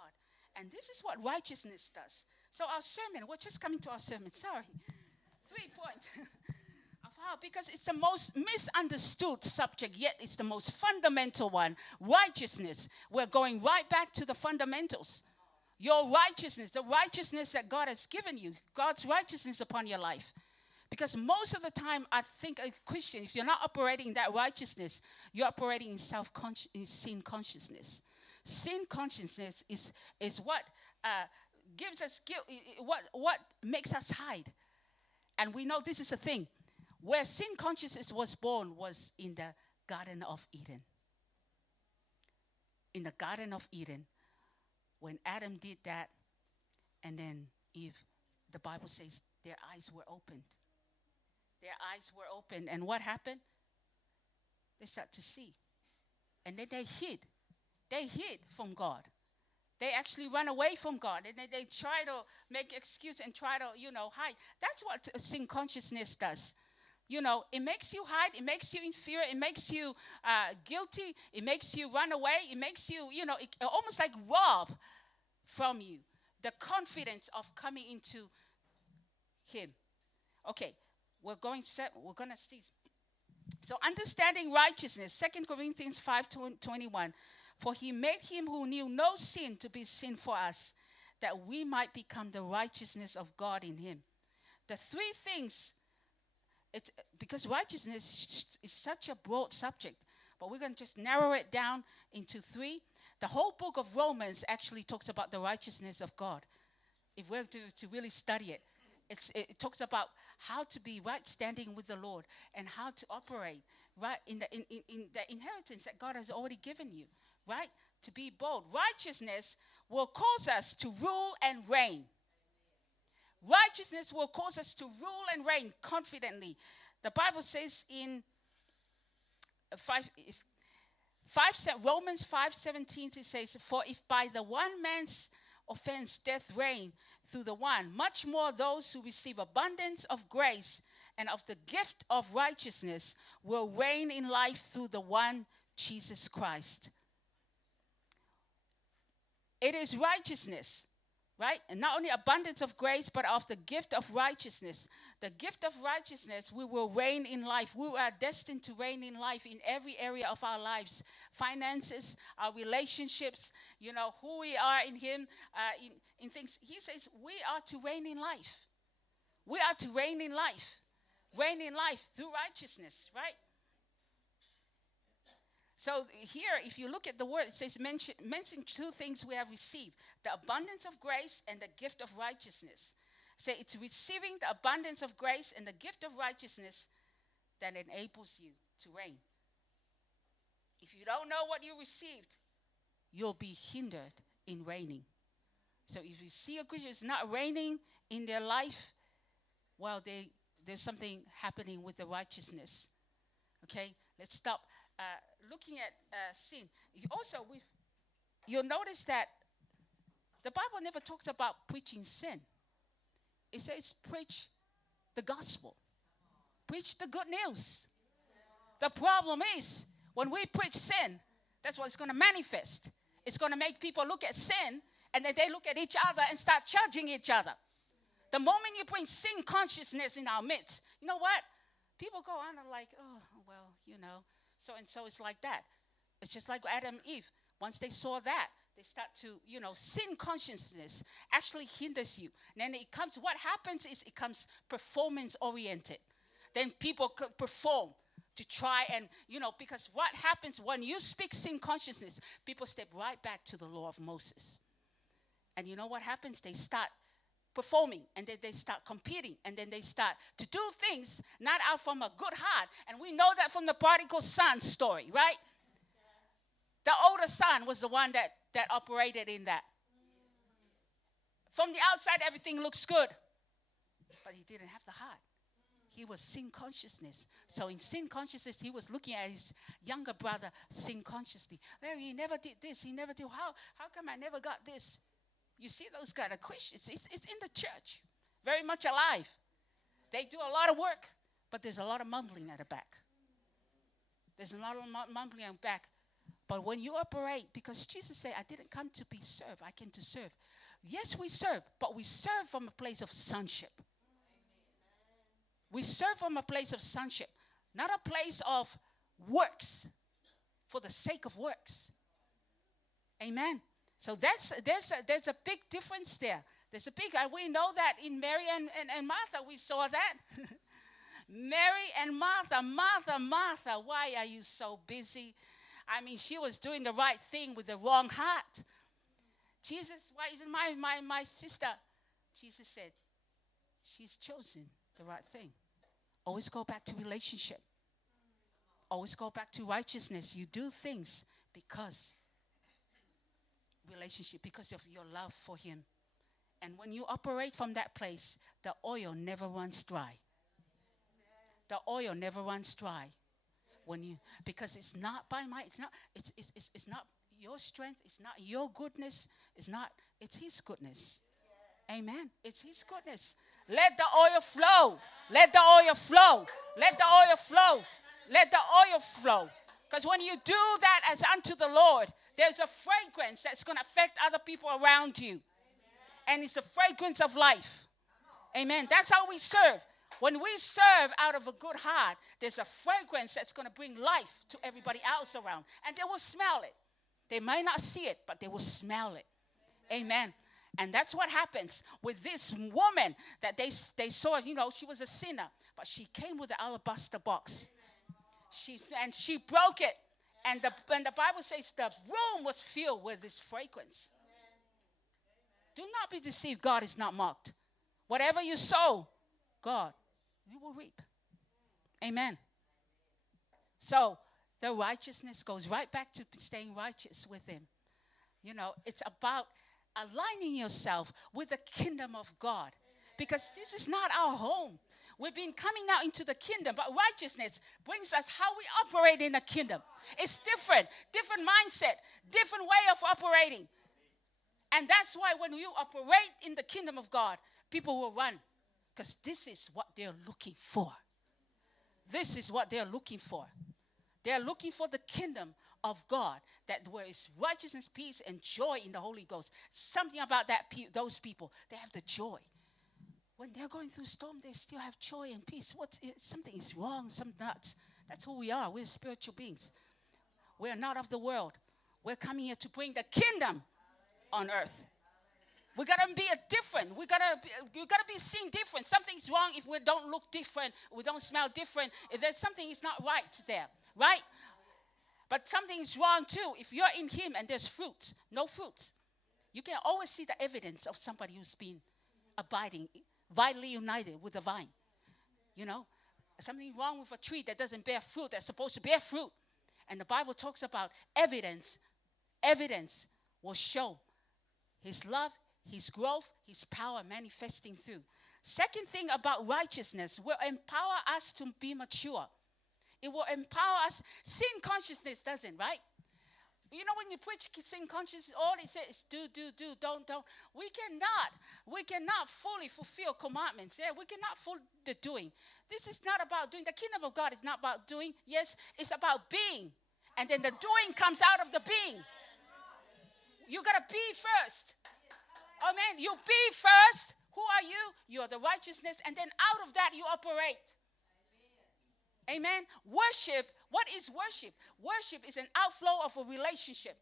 And this is what righteousness does. So our sermon, we're just coming to our sermon, sorry. 3 points of how, because it's the most misunderstood subject, yet it's the most fundamental one, righteousness. We're going right back to the fundamentals. Your righteousness, the righteousness that God has given you, God's righteousness upon your life. Because most of the time, I think a Christian, if you're not operating in that righteousness, you're operating in sin consciousness. Sin consciousness is what gives us guilt, what makes us hide. And we know this is a thing. Where sin consciousness was born was in the Garden of Eden. In the Garden of Eden, when Adam did that, and then Eve, the Bible says their eyes were opened. Their eyes were opened, and what happened? They started to see. And then they hid. They hid from God. They actually ran away from God. And they try to make excuse and try to, hide. That's what sin consciousness does. It makes you hide. It makes you in fear. It makes you guilty. It makes you run away. It makes you, it almost like rob from you the confidence of coming into him. Okay, we're going to see. So understanding righteousness, 2 Corinthians 5:21. For he made him who knew no sin to be sin for us, that we might become the righteousness of God in him. The three things, because righteousness is such a broad subject, but we're going to just narrow it down into three. The whole book of Romans actually talks about the righteousness of God. If we're to really study it, it talks about how to be right standing with the Lord and how to operate right in the inheritance that God has already given you. Right? To be bold. Righteousness will cause us to rule and reign. Righteousness will cause us to rule and reign confidently. The Bible says in Romans 5:17, it says, for if by the one man's offense death reigned through the one, much more those who receive abundance of grace and of the gift of righteousness will reign in life through the one Jesus Christ. It is righteousness, right? And not only abundance of grace, but of the gift of righteousness. The gift of righteousness, we will reign in life. We are destined to reign in life in every area of our lives. Finances, our relationships, who we are in him, in things. He says we are to reign in life. We are to reign in life. Reign in life through righteousness, right? So here, if you look at the word, it says mention two things we have received. The abundance of grace and the gift of righteousness. Say it's receiving the abundance of grace and the gift of righteousness that enables you to reign. If you don't know what you received, you'll be hindered in reigning. So if you see a Christian is not reigning in their life, well, there's something happening with the righteousness. Okay, let's stop looking at sin. You'll notice that the Bible never talks about preaching sin. It says preach the gospel. Preach the good news. The problem is when we preach sin, That's what it's going to manifest. It's going to make people look at sin, and then they look at each other and start judging each other. The moment you bring sin consciousness in our midst, you know what? People go on and like, oh, well, so and so it's like that. It's just like Adam and Eve. Once they saw that, they start to, sin consciousness actually hinders you. And then what happens is it comes performance oriented. Then people could perform to try and, because what happens when you speak sin consciousness, people step right back to the law of Moses. And you know what happens? They start performing, and then they start competing, and then they start to do things not out from a good heart. And we know that from the prodigal son story, right? The older son was the one that operated in that. From the outside, everything looks good, but he didn't have the heart. He was sin consciousness. So in sin consciousness, he was looking at his younger brother sin consciously. Well, he never did this. He never did. How come I never got this? You see those kind of Christians. It's in the church. Very much alive. They do a lot of work, but there's a lot of mumbling at the back. There's a lot of mumbling at the back. But when you operate, because Jesus said, I didn't come to be served. I came to serve. Yes, we serve, but we serve from a place of sonship. We serve from a place of sonship, not a place of works for the sake of works. Amen. So there's a big difference there. We know that in Mary and Martha, we saw that. Mary and Martha, why are you so busy? I mean, she was doing the right thing with the wrong heart. Jesus, why isn't my sister? Jesus said, she's chosen the right thing. Always go back to relationship. Always go back to righteousness. You do things because relationship, because of your love for him. And when you operate from that place, the oil never runs dry. The oil never runs dry. Because it's not by might, it's not your strength, it's not your goodness, it's his goodness. Amen. It's his goodness. Let the oil flow. Let the oil flow. Let the oil flow. Let the oil flow. Because when you do that as unto the Lord, there's a fragrance that's going to affect other people around you. And it's the fragrance of life. Amen. That's how we serve. When we serve out of a good heart, there's a fragrance that's going to bring life to everybody else around. And they will smell it. They might not see it, but they will smell it. Amen. And that's what happens with this woman that they saw, she was a sinner. But she came with an alabaster box. She broke it. And the Bible says the room was filled with this fragrance. Do not be deceived. God is not mocked. Whatever you sow, God, you will reap. Amen. So the righteousness goes right back to staying righteous with him. It's about aligning yourself with the kingdom of God. Because this is not our home. We've been coming now into the kingdom, but righteousness brings us how we operate in the kingdom. It's different mindset, different way of operating. And that's why when you operate in the kingdom of God, people will run. Because this is what they're looking for. This is what they're looking for. They're looking for the kingdom of God, that where is righteousness, peace, and joy in the Holy Ghost. Something about those people, they have the joy. When they're going through storm, they still have joy and peace. Something is wrong, something nuts. That's who we are. We're spiritual beings. We're not of the world. We're coming here to bring the kingdom on earth. We gotta be different. We gotta be seen different. Something's wrong if we don't look different. We don't smell different. If there's something is not right there, right? But something is wrong too. If you're in him and there's fruit, no fruits, you can always see the evidence of somebody who's been abiding, vitally united with the vine. Something wrong with a tree that doesn't bear fruit, that's supposed to bear fruit. And the Bible talks about evidence. Evidence will show his love, his growth, his power manifesting through. Second thing about righteousness will empower us to be mature. It will empower us. Sin consciousness doesn't, right? When you preach sin consciousness, all it says is do, don't. We cannot fully fulfill commandments. Yeah, we cannot fully the doing. This is not about doing. The kingdom of God is not about doing. Yes, it's about being. And then the doing comes out of the being. You got to be first. Amen. You be first. Who are you? You're the righteousness. And then out of that, you operate. Amen. Worship. What is worship? Worship is an outflow of a relationship.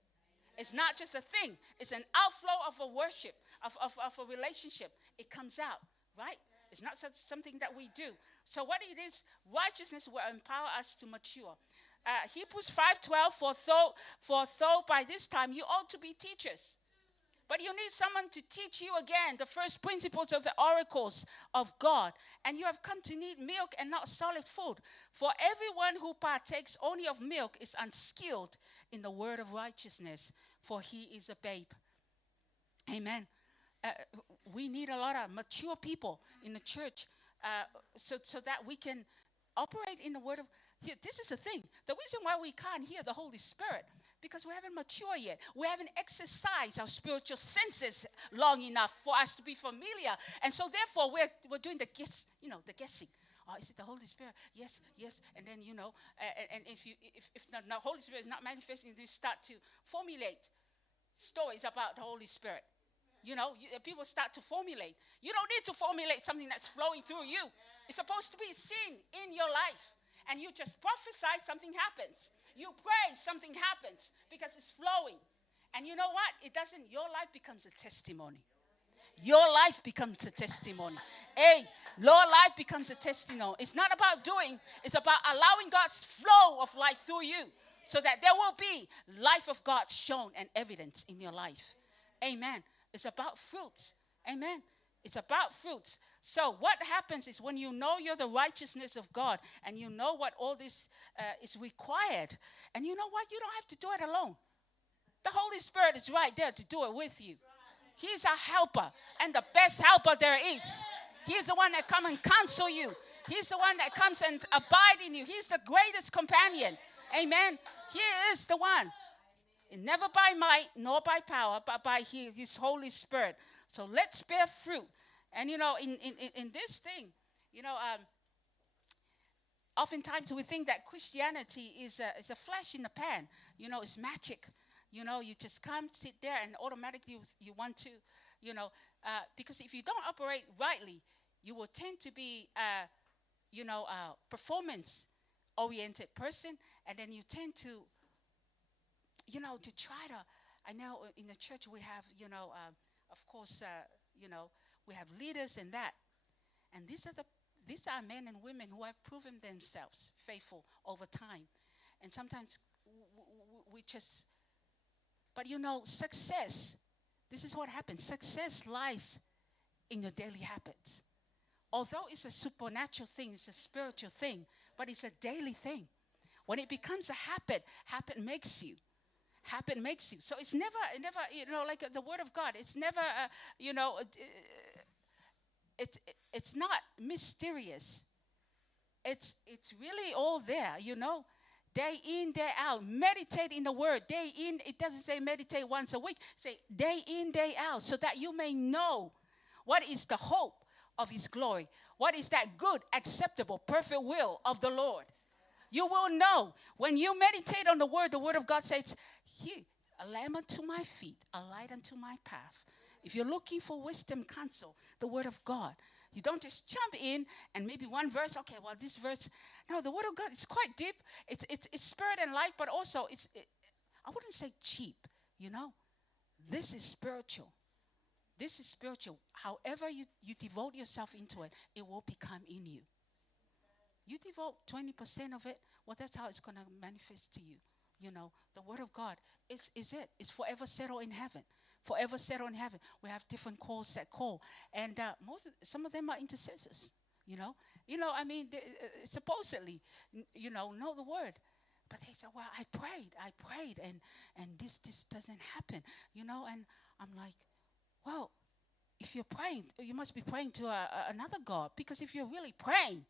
It's not just a thing. It's an outflow of a worship, of a relationship. It comes out, right? It's not something that we do. So what it is, righteousness will empower us to mature. Hebrews 5:12, for though by this time you ought to be teachers. But you need someone to teach you again the first principles of the oracles of God. And you have come to need milk and not solid food. For everyone who partakes only of milk is unskilled in the word of righteousness, for he is a babe. Amen. We need a lot of mature people in the church so that we can operate in the word of. This is the thing. The reason why we can't hear the Holy Spirit, because we haven't matured yet. We haven't exercised our spiritual senses long enough for us to be familiar. And so therefore we're doing the guessing. Oh, is it the Holy Spirit? Yes. And then, and if the Holy Spirit is not manifesting, you start to formulate stories about the Holy Spirit. People start to formulate. You don't need to formulate something that's flowing through you. It's supposed to be seen in your life. And you just prophesy, something happens. You pray, something happens because it's flowing. And you know what? Your life becomes a testimony. Your life becomes a testimony. Your life becomes a testimony. It's not about doing, it's about allowing God's flow of life through you so that there will be life of God shown and evidence in your life. Amen. It's about fruits. Amen. It's about fruits. So what happens is when you know you're the righteousness of God and you know what all this is required, and you know what? You don't have to do it alone. The Holy Spirit is right there to do it with you. He's a helper and the best helper there is. He's the one that comes and counsel you. He's the one that comes and abide in you. He's the greatest companion. Amen. He is the one. Never by might nor by power, but by his Holy Spirit. So let's bear fruit. And, in this thing, oftentimes we think that Christianity is a flash in the pan. It's magic. You just come, sit there, and automatically you want to, because if you don't operate rightly, you will tend to be, performance-oriented person, and then you tend to, to try to, I know in the church we have, of course, we have leaders in that. And these are men and women who have proven themselves faithful over time. And sometimes we just, but success, this is what happens. Success lies in your daily habits. Although it's a supernatural thing, it's a spiritual thing, but it's a daily thing. When it becomes a habit makes you. Habit makes you. So it's never, like the Word of God. It's never, it's not mysterious. It's really all there, Day in, day out. Meditate in the Word. Day in, it doesn't say meditate once a week. Say day in, day out, so that you may know what is the hope of His glory. What is that good, acceptable, perfect will of the Lord. You will know. When you meditate on the Word of God says, a lamp unto my feet, a light unto my path. If you're looking for wisdom, counsel, the Word of God. You don't just jump in and maybe one verse, okay, well, this verse. No, the Word of God is quite deep. It's spirit and life, but also I wouldn't say cheap, This is spiritual. This is spiritual. However you devote yourself into it, it will become in you. You devote 20% of it, well, that's how it's going to manifest to you. The Word of God is it. It's forever settled in heaven. Forever settled in heaven. We have different calls that call. And some of them are intercessors, supposedly, know the Word. But they say, well, I prayed, and this doesn't happen, and I'm like, well, if you're praying, you must be praying to another God. Because if you're really praying,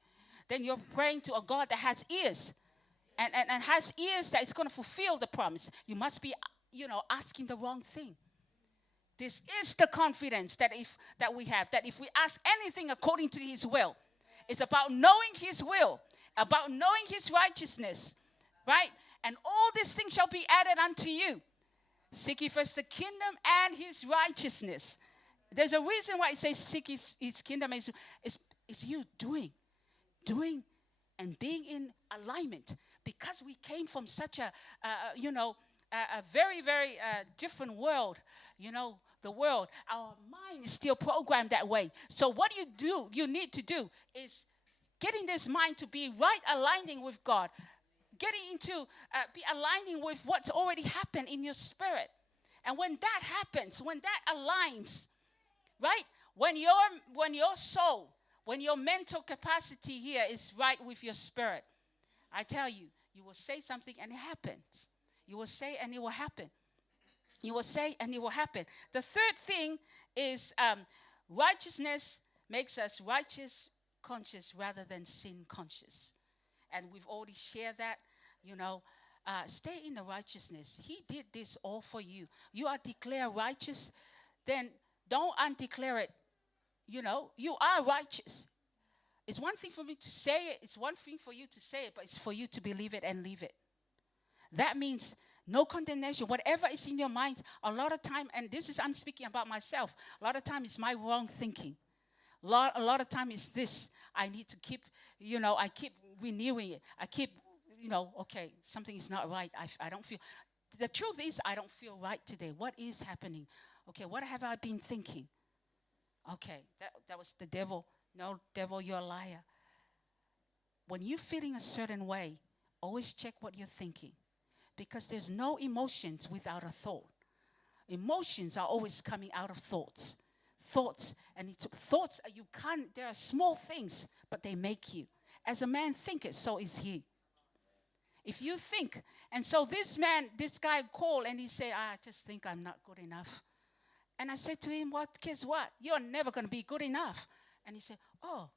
then you're praying to a God that has ears and has ears that is going to fulfill the promise. You must be, asking the wrong thing. This is the confidence that we have, that if we ask anything according to His will, it's about knowing His will, about knowing His righteousness, right? And all these things shall be added unto you. Seek ye first the kingdom and his righteousness. There's a reason why it says seek his kingdom. Is you doing and being in alignment. Because we came from such a very, very different world, the world. Our mind is still programmed that way. So what you need to do is getting this mind to be right aligning with God. Getting into, be aligning with what's already happened in your spirit. And when that happens, when that aligns, right? When your soul, when your mental capacity here is right with your spirit, I tell you, you will say something and it happens. You will say and it will happen. You will say and it will happen. The third thing is righteousness makes us righteous conscious rather than sin conscious. And we've already shared that, stay in the righteousness. He did this all for you. You are declared righteous, then don't undeclare it. You are righteous. It's one thing for me to say it. It's one thing for you to say it, but it's for you to believe it and live it. That means no condemnation. Whatever is in your mind, a lot of time, and I'm speaking about myself, a lot of time it's my wrong thinking. A lot of time is this. I need to keep, I keep renewing it. I keep, okay, something is not right. I don't feel. The truth is, I don't feel right today. What is happening? Okay, what have I been thinking? Okay, that was the devil. No, devil, you're a liar. When you're feeling a certain way, always check what you're thinking. Because there's no emotions without a thought. Emotions are always coming out of thoughts. Thoughts, you can't, there are small things, but they make you. As a man thinketh, so is he. If you think, and so this guy called and he said, I just think I'm not good enough. And I said to him, guess what? You're never going to be good enough. And he said, oh,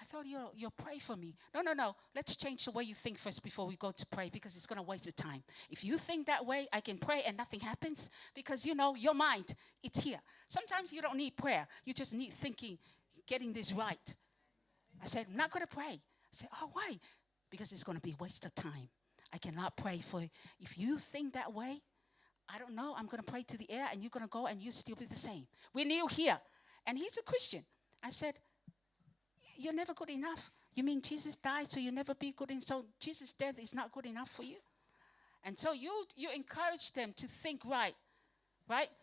I thought you'll pray for me. No. Let's change the way you think first before we go to pray, because it's going to waste the time. If you think that way, I can pray and nothing happens, because your mind, it's here. Sometimes you don't need prayer. You just need thinking, getting this right. I said, I'm not going to pray. I said, oh, why? Because it's going to be a waste of time. I cannot pray for you. If you think that way, I don't know, I'm going to pray to the air and you're going to go and you still be the same. We're new here. And he's a Christian. I said, you're never good enough. You mean Jesus died so you'll never be good enough? So Jesus' death is not good enough for you? And so you encourage them to think right?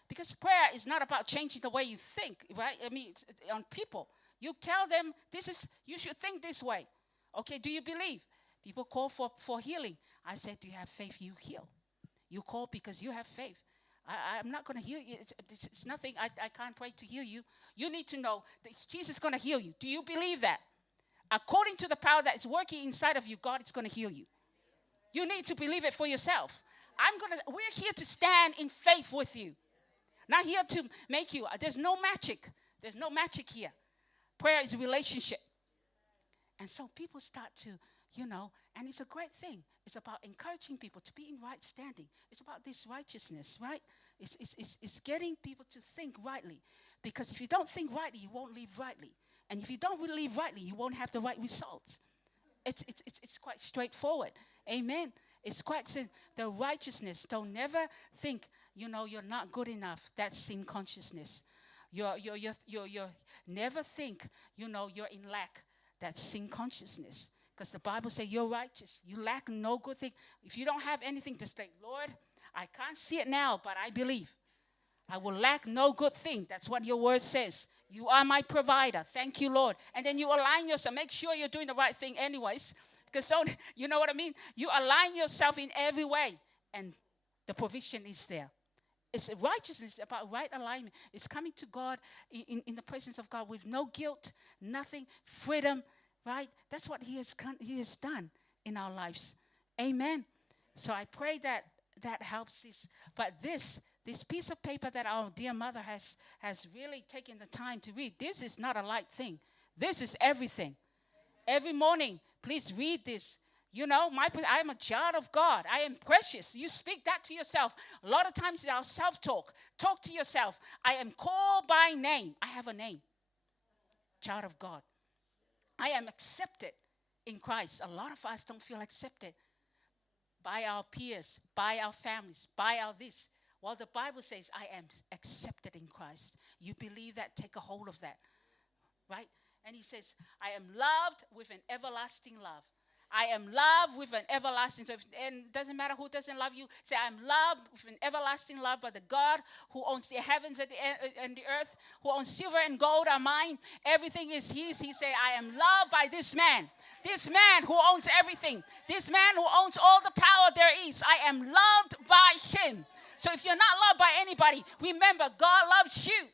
Because prayer is not about changing the way you think, right? I mean, on people. You tell them, you should think this way. Okay, do you believe? People call for healing. I said, do you have faith? You heal. You call because you have faith. I'm not going to heal you. It's nothing. I can't pray to heal you. You need to know that Jesus is going to heal you. Do you believe that? According to the power that is working inside of you, God is going to heal you. You need to believe it for yourself. We're here to stand in faith with you. Not here to make you. There's no magic. There's no magic here. Prayer is a relationship. And so people start to, and it's a great thing. It's about encouraging people to be in right standing. It's about this righteousness, right? It's getting people to think rightly. Because if you don't think rightly, you won't live rightly. And if you don't really live rightly, you won't have the right results. It's quite straightforward. Amen. It's quite the righteousness. Don't never think, you're not good enough. That's sin consciousness. You're never think, you're in lack. That's sin consciousness. Because the Bible says you're righteous. You lack no good thing. If you don't have anything to say, Lord, I can't see it now, but I believe. I will lack no good thing. That's what your word says. You are my provider. Thank you, Lord. And then you align yourself. Make sure you're doing the right thing anyways. Because you know what I mean? You align yourself in every way. And the provision is there. It's righteousness, about right alignment. It's coming to God in the presence of God with no guilt, nothing, freedom, right? That's what He has done in our lives. Amen. So I pray that helps this. But this piece of paper that our dear mother has really taken the time to read, this is not a light thing. This is everything. Every morning, please read this. I am a child of God. I am precious. You speak that to yourself. A lot of times it's our self-talk. Talk to yourself. I am called by name. I have a name. Child of God. I am accepted in Christ. A lot of us don't feel accepted. by our peers, by our families, by our this. Well, the Bible says, I am accepted in Christ. You believe that? Take a hold of that. Right? And he says, I am loved with an everlasting love. I am loved with an everlasting love. And it doesn't matter who doesn't love you. Say, I am loved with an everlasting love by the God who owns the heavens and the earth, who owns silver and gold are mine. Everything is his. He said, I am loved by this man. This man who owns everything. This man who owns all the power there is. I am loved by him. So if you're not loved by anybody, remember, God loves you.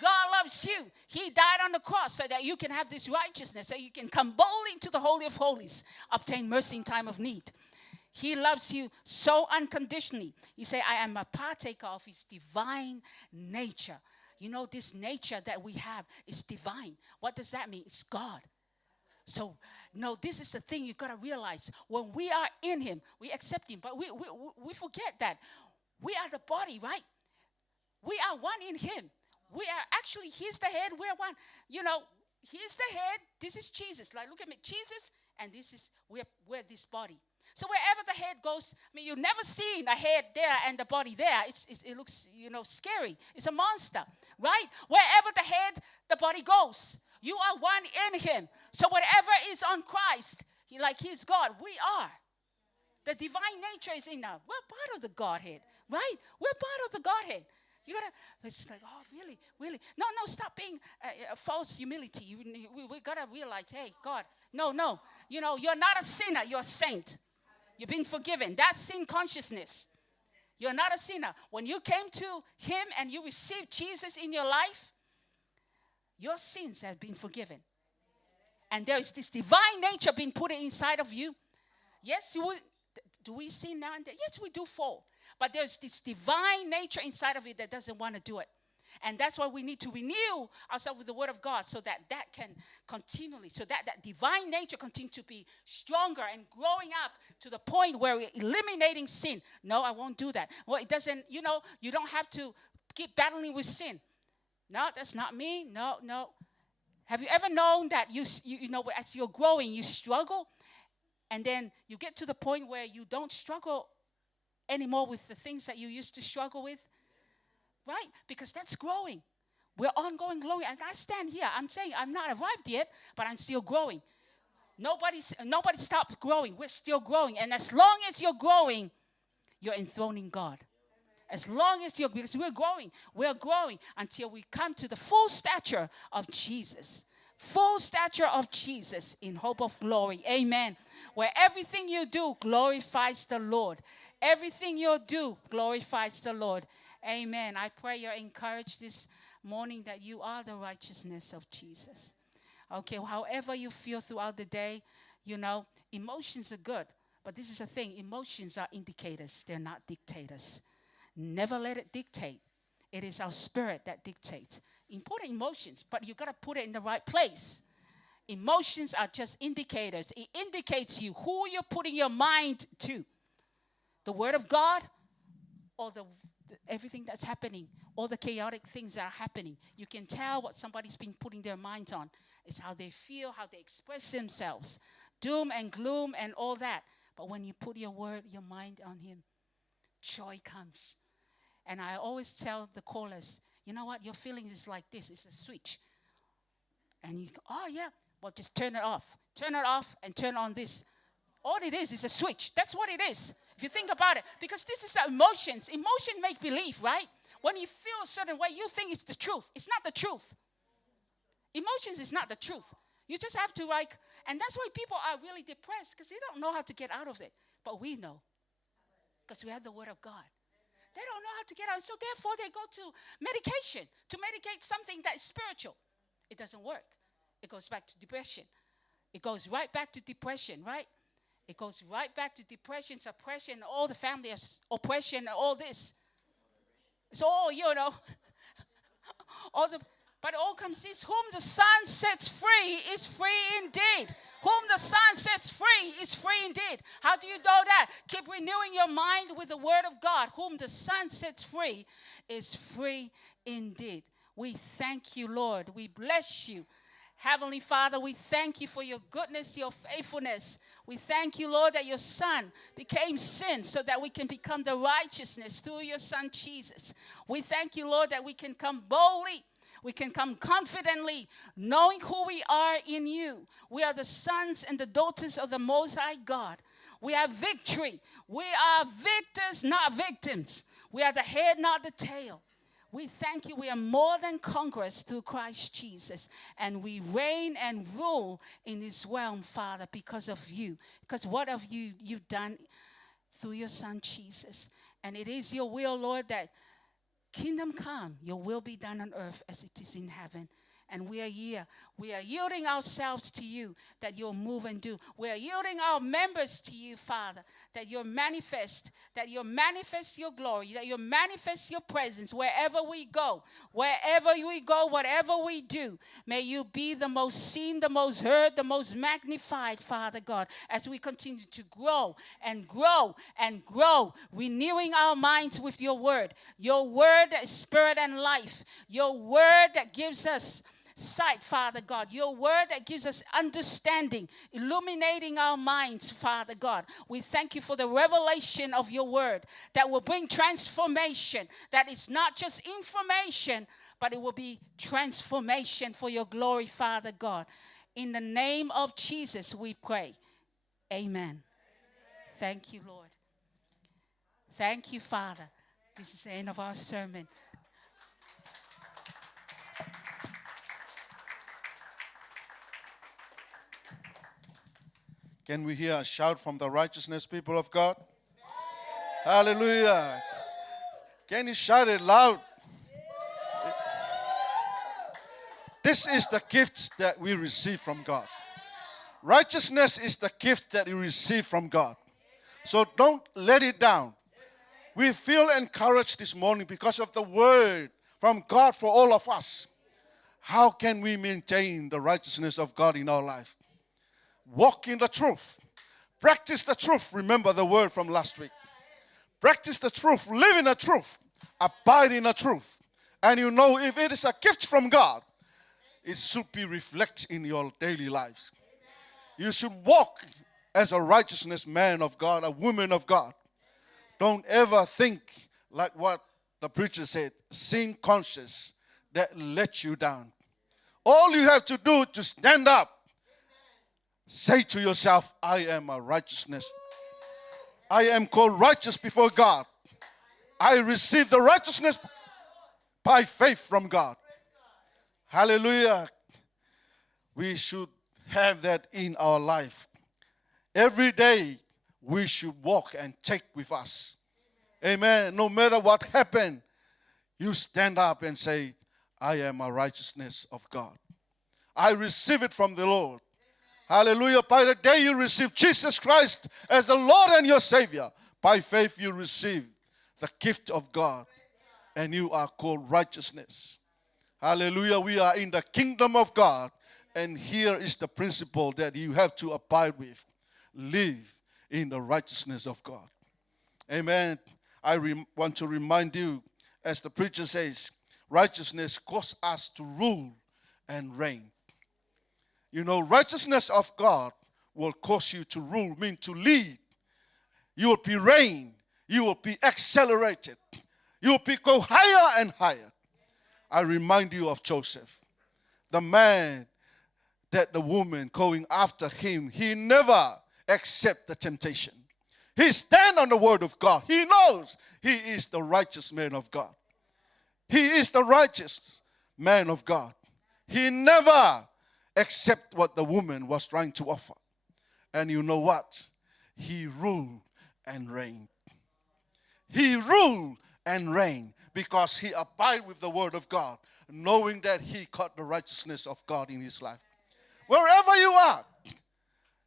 God loves you. He died on the cross so that you can have this righteousness, so you can come boldly into the Holy of Holies, obtain mercy in time of need. He loves you so unconditionally. He said, I am a partaker of his divine nature. You know, this nature that we have is divine. What does that mean? It's God. So, no, this is the thing you got to realize. When we are in him, we accept him. But we forget that. We are the body, right? We are one in him. We are actually, he's the head, we're one. You know, he's the head, this is Jesus. Like, look at me, Jesus, and this is, we're this body. So wherever the head goes, I mean, you've never seen a head there and the body there. It looks, you know, scary. It's a monster, right? Wherever the head, the body goes. You are one in him. So whatever is on Christ, he's God, we are. The divine nature is in us. We're part of the Godhead, right? We're part of the Godhead. You gotta, it's like, oh, really, really? No, stop being false humility. We gotta realize, hey, God, no. You know, you're not a sinner, you're a saint. You've been forgiven. That's sin consciousness. You're not a sinner. When you came to him and you received Jesus in your life, your sins have been forgiven. And there is this divine nature being put inside of you. Yes, do we sin now and then? Yes, we do fall. But there's this divine nature inside of it that doesn't want to do it. And that's why we need to renew ourselves with the word of God so that can continually, so that divine nature continue to be stronger and growing up to the point where we're eliminating sin. No, I won't do that. Well, it doesn't, you know, you don't have to keep battling with sin. No, that's not me. No. Have you ever known that you know, as you're growing, you struggle, and then you get to the point where you don't struggle anymore with the things that you used to struggle with? Right? Because that's growing. We're ongoing growing. And I stand here. I'm saying I'm not arrived yet, but I'm still growing. Nobody stopped growing. We're still growing. And as long as you're growing, you're enthroning God. As long as because we're growing until we come to the full stature of Jesus. Full stature of Jesus in hope of glory. Amen. Where everything you do glorifies the Lord. Everything you do glorifies the Lord. Amen. I pray you're encouraged this morning that you are the righteousness of Jesus. Okay, however you feel throughout the day, you know, emotions are good. But this is the thing, emotions are indicators. They're not dictators. Never let it dictate. It is our spirit that dictates. Important emotions, but you got to put it in the right place. Emotions are just indicators. It indicates you who you're putting your mind to. The word of God or everything that's happening, all the chaotic things that are happening. You can tell what somebody's been putting their minds on. It's how they feel, how they express themselves. Doom and gloom and all that. But when you put your mind on him, joy comes. And I always tell the callers, you know what, your feelings is like this. It's a switch. And you go, oh yeah, well just turn it off. Turn it off and turn on this. All it is a switch. That's what it is. If you think about it. Because this is emotions. Emotion make believe, right? When you feel a certain way, you think it's the truth. It's not the truth. Emotions is not the truth. You just have to and that's why people are really depressed because they don't know how to get out of it. But we know. Because we have the word of God. They don't know how to get out. So therefore they go to medication to medicate something that is spiritual. It doesn't work. It goes back to depression. It goes right back to depression, right? It goes right back to depression, suppression, all the family oppression, all this. It's all, you know, but it all comes this, whom the Son sets free is free indeed. Whom the Son sets free is free indeed. How do you know that? Keep renewing your mind with the word of God. Whom the Son sets free is free indeed. We thank you, Lord. We bless you. Heavenly Father, we thank you for your goodness, your faithfulness. We thank you, Lord, that your Son became sin so that we can become the righteousness through your Son, Jesus. We thank you, Lord, that we can come boldly. We can come confidently, knowing who we are in you. We are the sons and the daughters of the Most High God. We have victory. We are victors, not victims. We are the head, not the tail. We thank you. We are more than conquerors through Christ Jesus. And we reign and rule in this realm, Father, because of you. Because what have you've done through your Son, Jesus. And it is your will, Lord, that kingdom come, your will be done on earth as it is in heaven. And we are here. We are yielding ourselves to you that you'll move and do. We are yielding our members to you, Father, that you'll manifest your glory, that you'll manifest your presence wherever we go, whatever we do. May you be the most seen, the most heard, the most magnified, Father God, as we continue to grow and grow and grow, renewing our minds with your word that is spirit and life, your word that gives us sight, Father God, your word that gives us understanding, illuminating our minds, Father God. We thank you for the revelation of your word that will bring transformation, that is not just information, but it will be transformation for your glory, Father God. In the name of Jesus, we pray. Amen. Thank you, Lord. Thank you, Father. This is the end of our sermon. Can we hear a shout from the righteousness people of God? Hallelujah. Can you shout it loud? This is the gift that we receive from God. Righteousness is the gift that you receive from God. So don't let it down. We feel encouraged this morning because of the word from God for all of us. How can we maintain the righteousness of God in our life? Walk in the truth. Practice the truth. Remember the word from last week. Practice the truth. Live in the truth. Abide in the truth. And you know, if it is a gift from God, it should be reflected in your daily lives. You should walk as a righteousness man of God, a woman of God. Don't ever think like what the preacher said, sin conscious, that let you down. All you have to do to stand up, say to yourself, I am a righteousness. I am called righteous before God. I receive the righteousness by faith from God. Hallelujah. We should have that in our life. Every day we should walk and take with us. Amen. No matter what happened, you stand up and say, I am a righteousness of God. I receive it from the Lord. Hallelujah. By the day you receive Jesus Christ as the Lord and your Savior, by faith you receive the gift of God. And you are called righteousness. Hallelujah. We are in the kingdom of God. And here is the principle that you have to abide with. Live in the righteousness of God. Amen. I want to remind you, as the preacher says, righteousness causes us to rule and reign. You know, righteousness of God will cause you to rule, mean to lead. You will be reigned. You will be accelerated. You will go higher and higher. I remind you of Joseph, the man that the woman going after him, he never accept the temptation. He stand on the word of God. He knows he is the righteous man of God. He is the righteous man of God. He never accept what the woman was trying to offer. And you know what? He ruled and reigned. He ruled and reigned because he abided with the word of God, knowing that he caught the righteousness of God in his life. Wherever you are,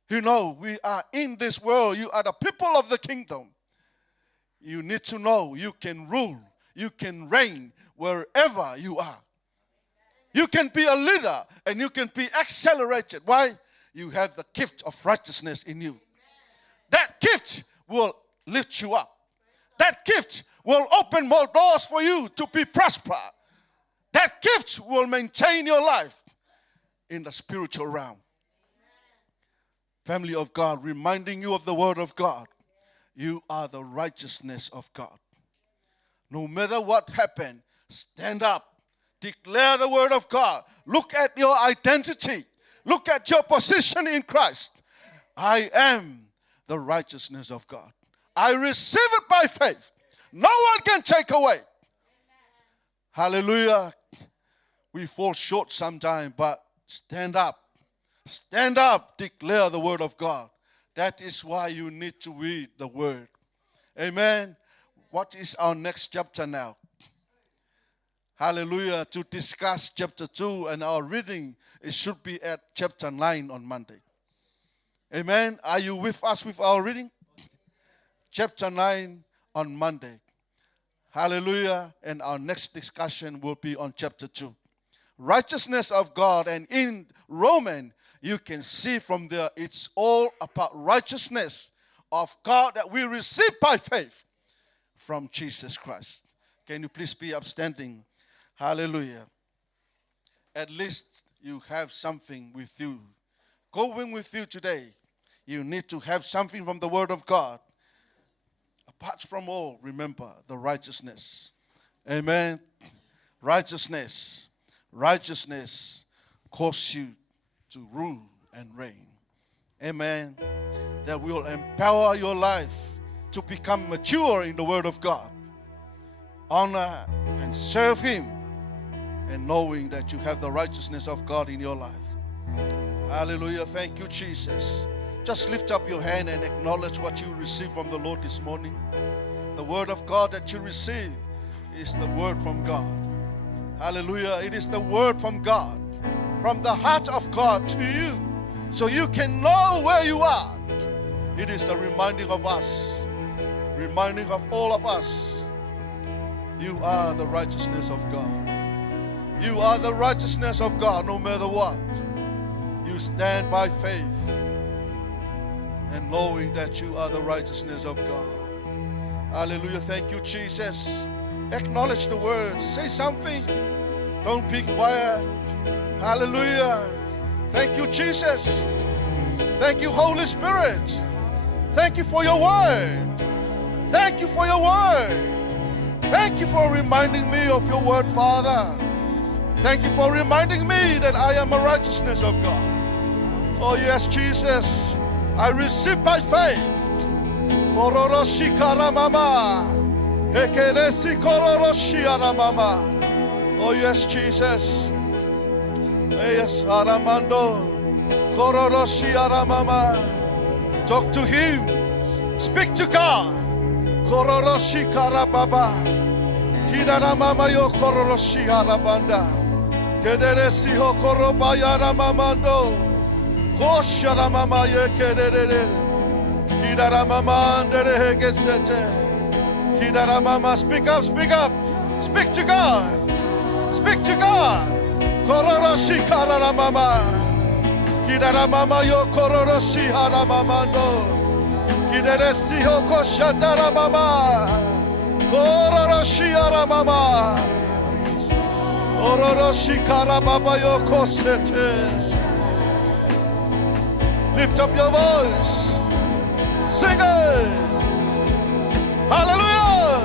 you know, we are in this world. You are the people of the kingdom. You need to know you can rule, you can reign wherever you are. You can be a leader and you can be accelerated. Why? You have the gift of righteousness in you. That gift will lift you up. That gift will open more doors for you to be prosper. That gift will maintain your life in the spiritual realm. Family of God, reminding you of the word of God. You are the righteousness of God. No matter what happened, stand up. Declare the word of God. Look at your identity. Look at your position in Christ. I am the righteousness of God. I receive it by faith. No one can take away. Hallelujah. We fall short sometimes, but stand up. Stand up. Declare the word of God. That is why you need to read the word. Amen. What is our next chapter now? Hallelujah. To discuss chapter 2 and our reading, it should be at chapter 9 on Monday. Amen. Are you with us with our reading? Chapter 9 on Monday. Hallelujah. And our next discussion will be on chapter 2. Righteousness of God. And in Romans, you can see from there, it's all about righteousness of God that we receive by faith from Jesus Christ. Can you please be upstanding? Hallelujah. At least you have something with you. Going with you today, you need to have something from the Word of God. Apart from all, remember the righteousness. Amen. Righteousness. Righteousness causes you to rule and reign. Amen. That will empower your life to become mature in the Word of God. Honor and serve Him, and knowing that you have the righteousness of God in your life. Hallelujah. Thank you, Jesus. Just lift up your hand and acknowledge what you received from the Lord this morning. The word of God that you received is the word from God. Hallelujah. It is the word from God, from the heart of God to you, so you can know where you are. It is the reminding of us, reminding of all of us. You are the righteousness of God. You are the righteousness of God no matter what. You stand by faith and knowing that you are the righteousness of God. Hallelujah. Thank you, Jesus. Acknowledge the words. Say something. Don't be quiet. Hallelujah. Thank you, Jesus. Thank you, Holy Spirit. Thank you for your word. Thank you for your word. Thank you for reminding me of your word, Father. Thank you for reminding me that I am a righteousness of God. Oh yes, Jesus, I receive by faith. Oh yes, Jesus. Yes, Aramando. Talk to Him. Speak to God. Kororoshi karababa. Kidaramama yo kororoshi arabanda. Kederesi ho korobaya ramamando. Kosharamama ye kedere. Kidaramama ndere gesete. Kidaramama, speak up, speak up. Speak to God. Speak to God. Kororoshi kararamama. Kidaramama yo kororoshi haramamando. Kideresi ho koshatara mama. Kororoshi aramama. Ororoshi karababa yo kosete. Lift up your voice. Sing it. Hallelujah.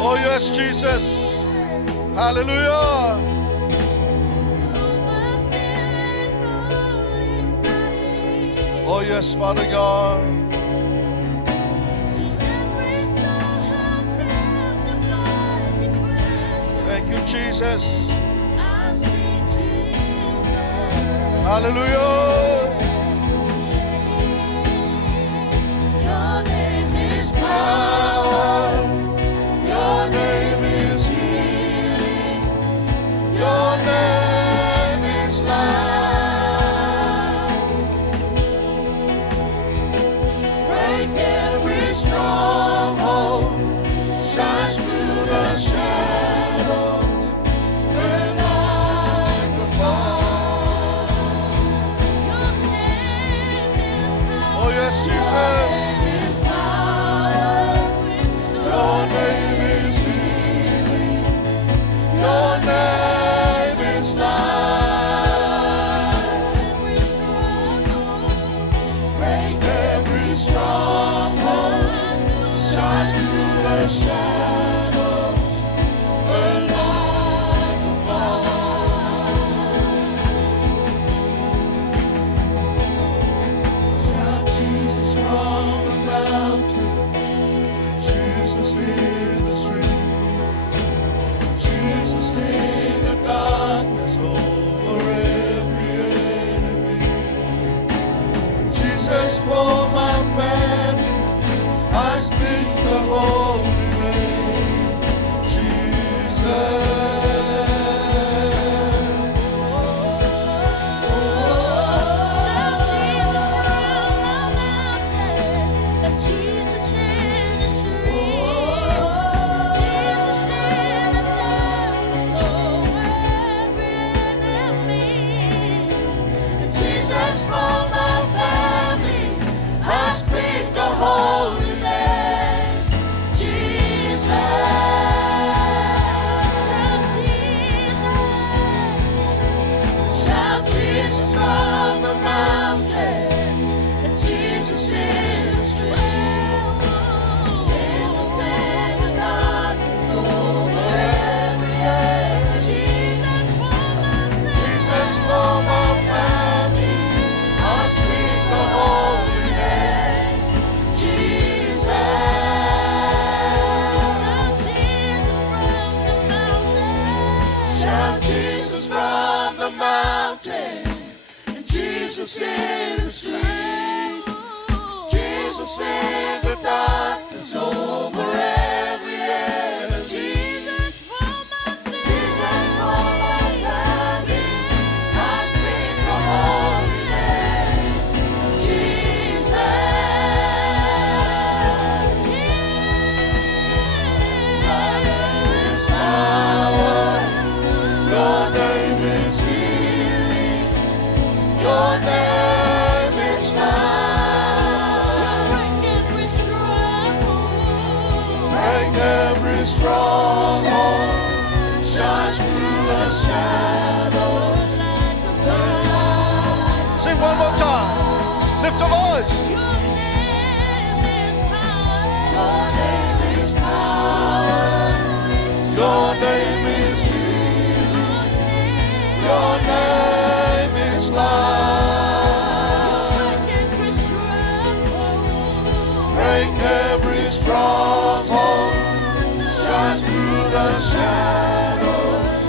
Oh yes, Jesus. Hallelujah. Oh yes, Father God. Thank you, Jesus. Hallelujah. Your name is power. Your name is healing. Your name is life. Jesus. Your name is healing. every stronghold, shine through the shadows, burn like a fire. Shout Jesus from the mountain, Jesus in the street, Jesus in the darkness over every enemy. Jesus for my family, I speak the holy name, Jesus. Jesus in the street, Jesus in the darkness over every enemy. Jesus for my family, I speak the holy name, Jesus. Shout Jesus from the mountain, Jesus in the street, Jesus in the darkness over every enemy. Jesus for my family, I speak the holy name, Jesus. Shout Jesus from the mountain, and Jesus in the street, Jesus in the darkness over every enemy. Jesus for my family, I speak the holy name, Jesus. Is power. Your name is healing. Your name is life. Break every stronghold. Shine through the shadows. Sing one more time. Lift your voice. Your name is power. Your name is healing. Your name is life. Break every stronghold. Shine through the shadows.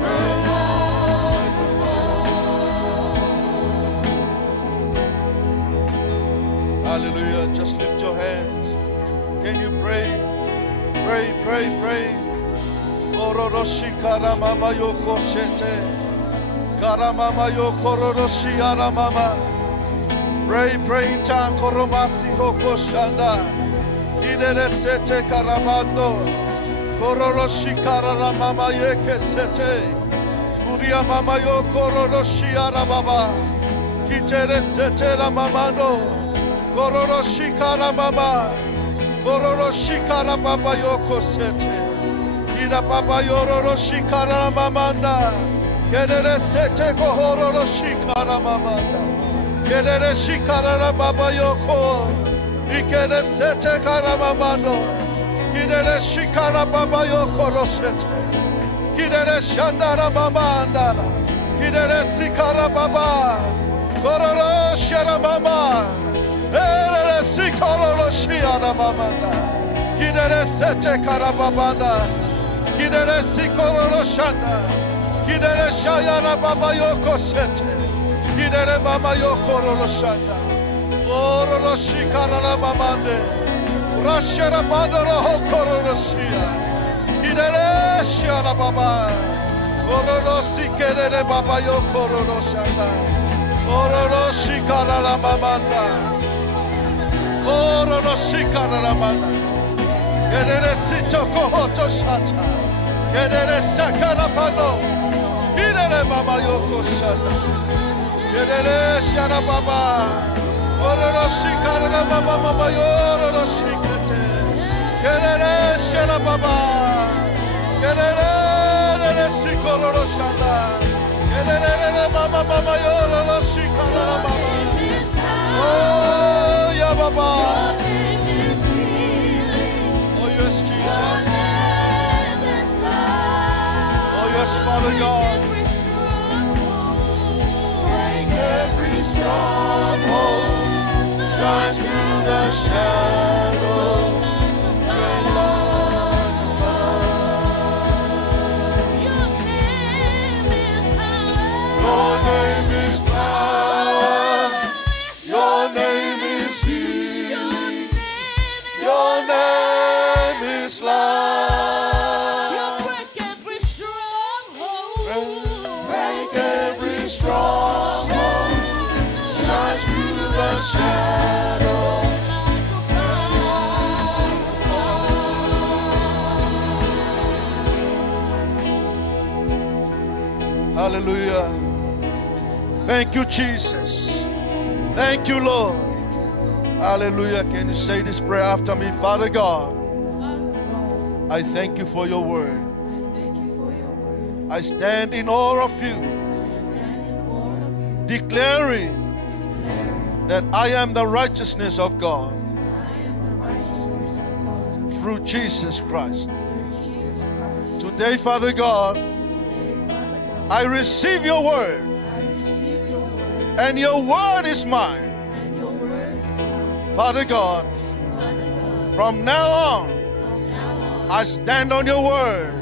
Burn like a fire. Hallelujah. Just lift your hands. Can you pray? Pray, pray, pray. Ororoshi karamama yoko shete. Karamama yokororoshi aramama. Pray, pray in tongue. Koromasi hoko shanda. Kidere sete karamando. Kororoshi kararamama yeke sete. Kuria mama yokororoshi arababa. Kitere sete ramamando. Kororoshi karamama. Kororoshi karababa yoko sete. Kira baba yororoshi karamamanda. Kedere sete kohororoshi karamamanda. Kedere shikarara baba yoko. Ikere sete karamamando. Kidere shikara baba yoko rosete. Kidere shandara mamandara. Kidere sikara baba. Kororoshi aramama. Erere sikororoshi aramamanda. Kidere sete karababanda. Kidere sikororoshanda. Kidere shayara baba yoko sete. Kidere mama yoko roroshanda. Ororoshi karara mamande. Rashara mandoro hokororoshia. Kidere shara baba. Ororoshi kedere baba yoko roroshanda. Ororoshi karara mamanda. Ororoshi karara mamanda. Kedere sitoko hoto shata. Kedere sakara pano. Kedere mama yoko shana. Kedere shana baba. Ororoshi karara mama mama yororoshi kete. Kedere shana baba. Kedere sikororo shana. Kedere mama mama yororoshi karara mama. Oh, Baba. Oh yes, Jesus. Oh yes, Father God. Break every stronghold. Shine through the shadows. Your name is power. Your name is healing. Your name is life. Break every stronghold. Break every stronghold. Shine through the shadow. Hallelujah. Thank you, Jesus. Thank you, Lord. Hallelujah. Can you say this prayer after me? Father God, I thank you for your word. I stand in awe of you, declaring that I am the righteousness of God through Jesus Christ. Today, Father God, I receive your word, and your word is mine. Father God, from now on, I stand on your word.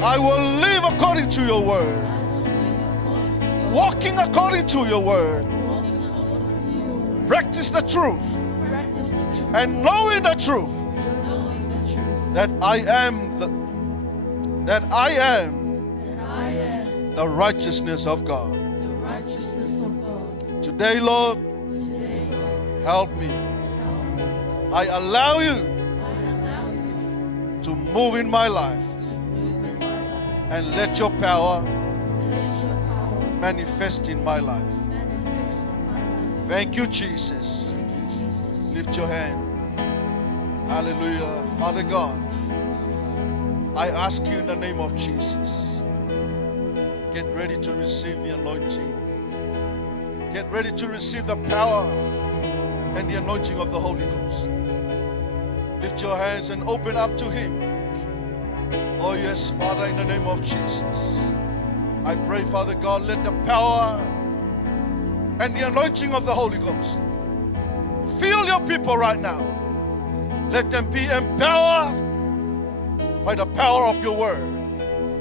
I will live according to your word, walking according to your word, practice the truth, and knowing the truth that I am the righteousness of God. Today, Lord, help me. I allow you to move in my life and let your power manifest in my life. Thank you, Jesus. Lift your hand. Hallelujah. Father God, I ask you in the name of Jesus, get ready to receive the anointing. Get ready to receive the power and the anointing of the Holy Ghost. Lift your hands and open up to Him. Oh yes, Father, in the name of Jesus, I pray, Father God, let the power and the anointing of the Holy Ghost fill your people right now. Let them be empowered by the power of your word.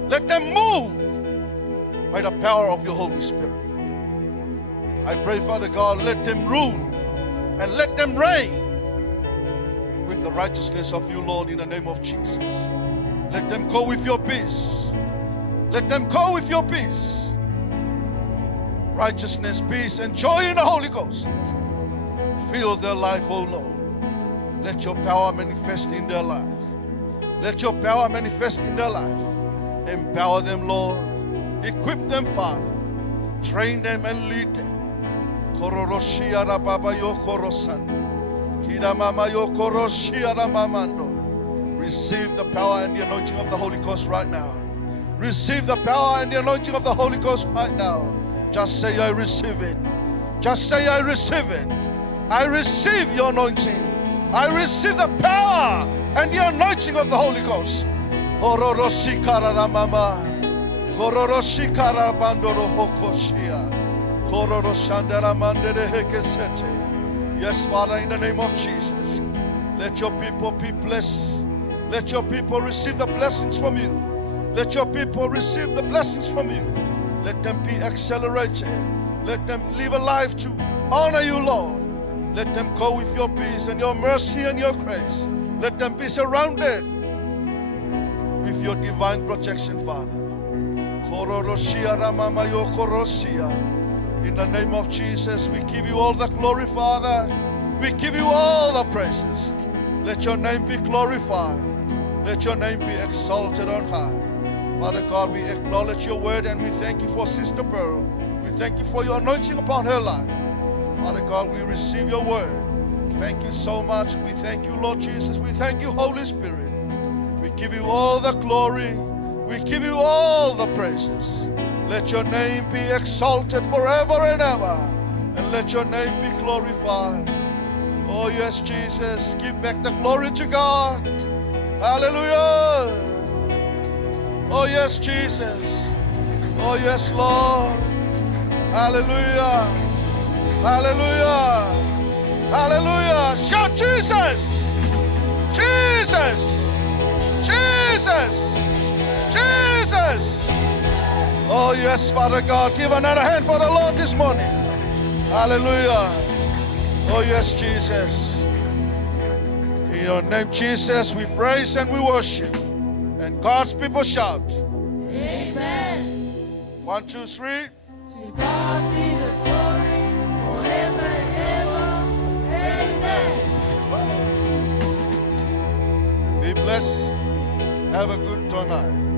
Let them move by the power of your Holy Spirit. I pray, Father God, let them rule and let them reign with the righteousness of you, Lord, in the name of Jesus. Let them go with your peace. Let them go with your peace. Righteousness, peace, and joy in the Holy Ghost. Fill their life, oh Lord. Let your power manifest in their life. Let your power manifest in their life. Empower them, Lord. Equip them, Father. Train them and lead them. Kororoshiara baba yo korosanda. Kida mama yo koroshiara mamando. Receive the power and the anointing of the Holy Ghost right now. Receive the power and the anointing of the Holy Ghost right now. Just say, I receive it. Just say, I receive it. I receive your anointing. I receive the power and the anointing of the Holy Ghost. Hororoshikara mama. Kororoshikara bandoro hokoshia. Kororoshandara mandere hekesete. Yes, Father, in the name of Jesus, let your people be blessed. Let your people receive the blessings from you. Let your people receive the blessings from you. Let them be accelerated. Let them live a life to honor you, Lord. Let them go with your peace and your mercy and your grace. Let them be surrounded with your divine protection, Father. In the name of Jesus, we give you all the glory, Father. We give you all the praises. Let your name be glorified. Let your name be exalted on high. Father God, we acknowledge your word and we thank you for Sister Pearl. We thank you for your anointing upon her life. Father God, we receive your word. Thank you so much. We thank you, Lord Jesus. We thank you, Holy Spirit. We give you all the glory. We give you all the praises. Let your name be exalted forever and ever. And let your name be glorified. Oh, yes, Jesus. Give back the glory to God. Hallelujah. Oh, yes, Jesus. Oh, yes, Lord. Hallelujah. Hallelujah. Hallelujah. Shout Jesus. Jesus. Jesus. Jesus. Oh, yes, Father God. Give another hand for the Lord this morning. Hallelujah. Oh, yes, Jesus. In your name, Jesus, we praise and we worship. And God's people shout. Amen. 1, 2, 3. To God be the glory forever and ever. Amen. Be blessed. Have a good tonight.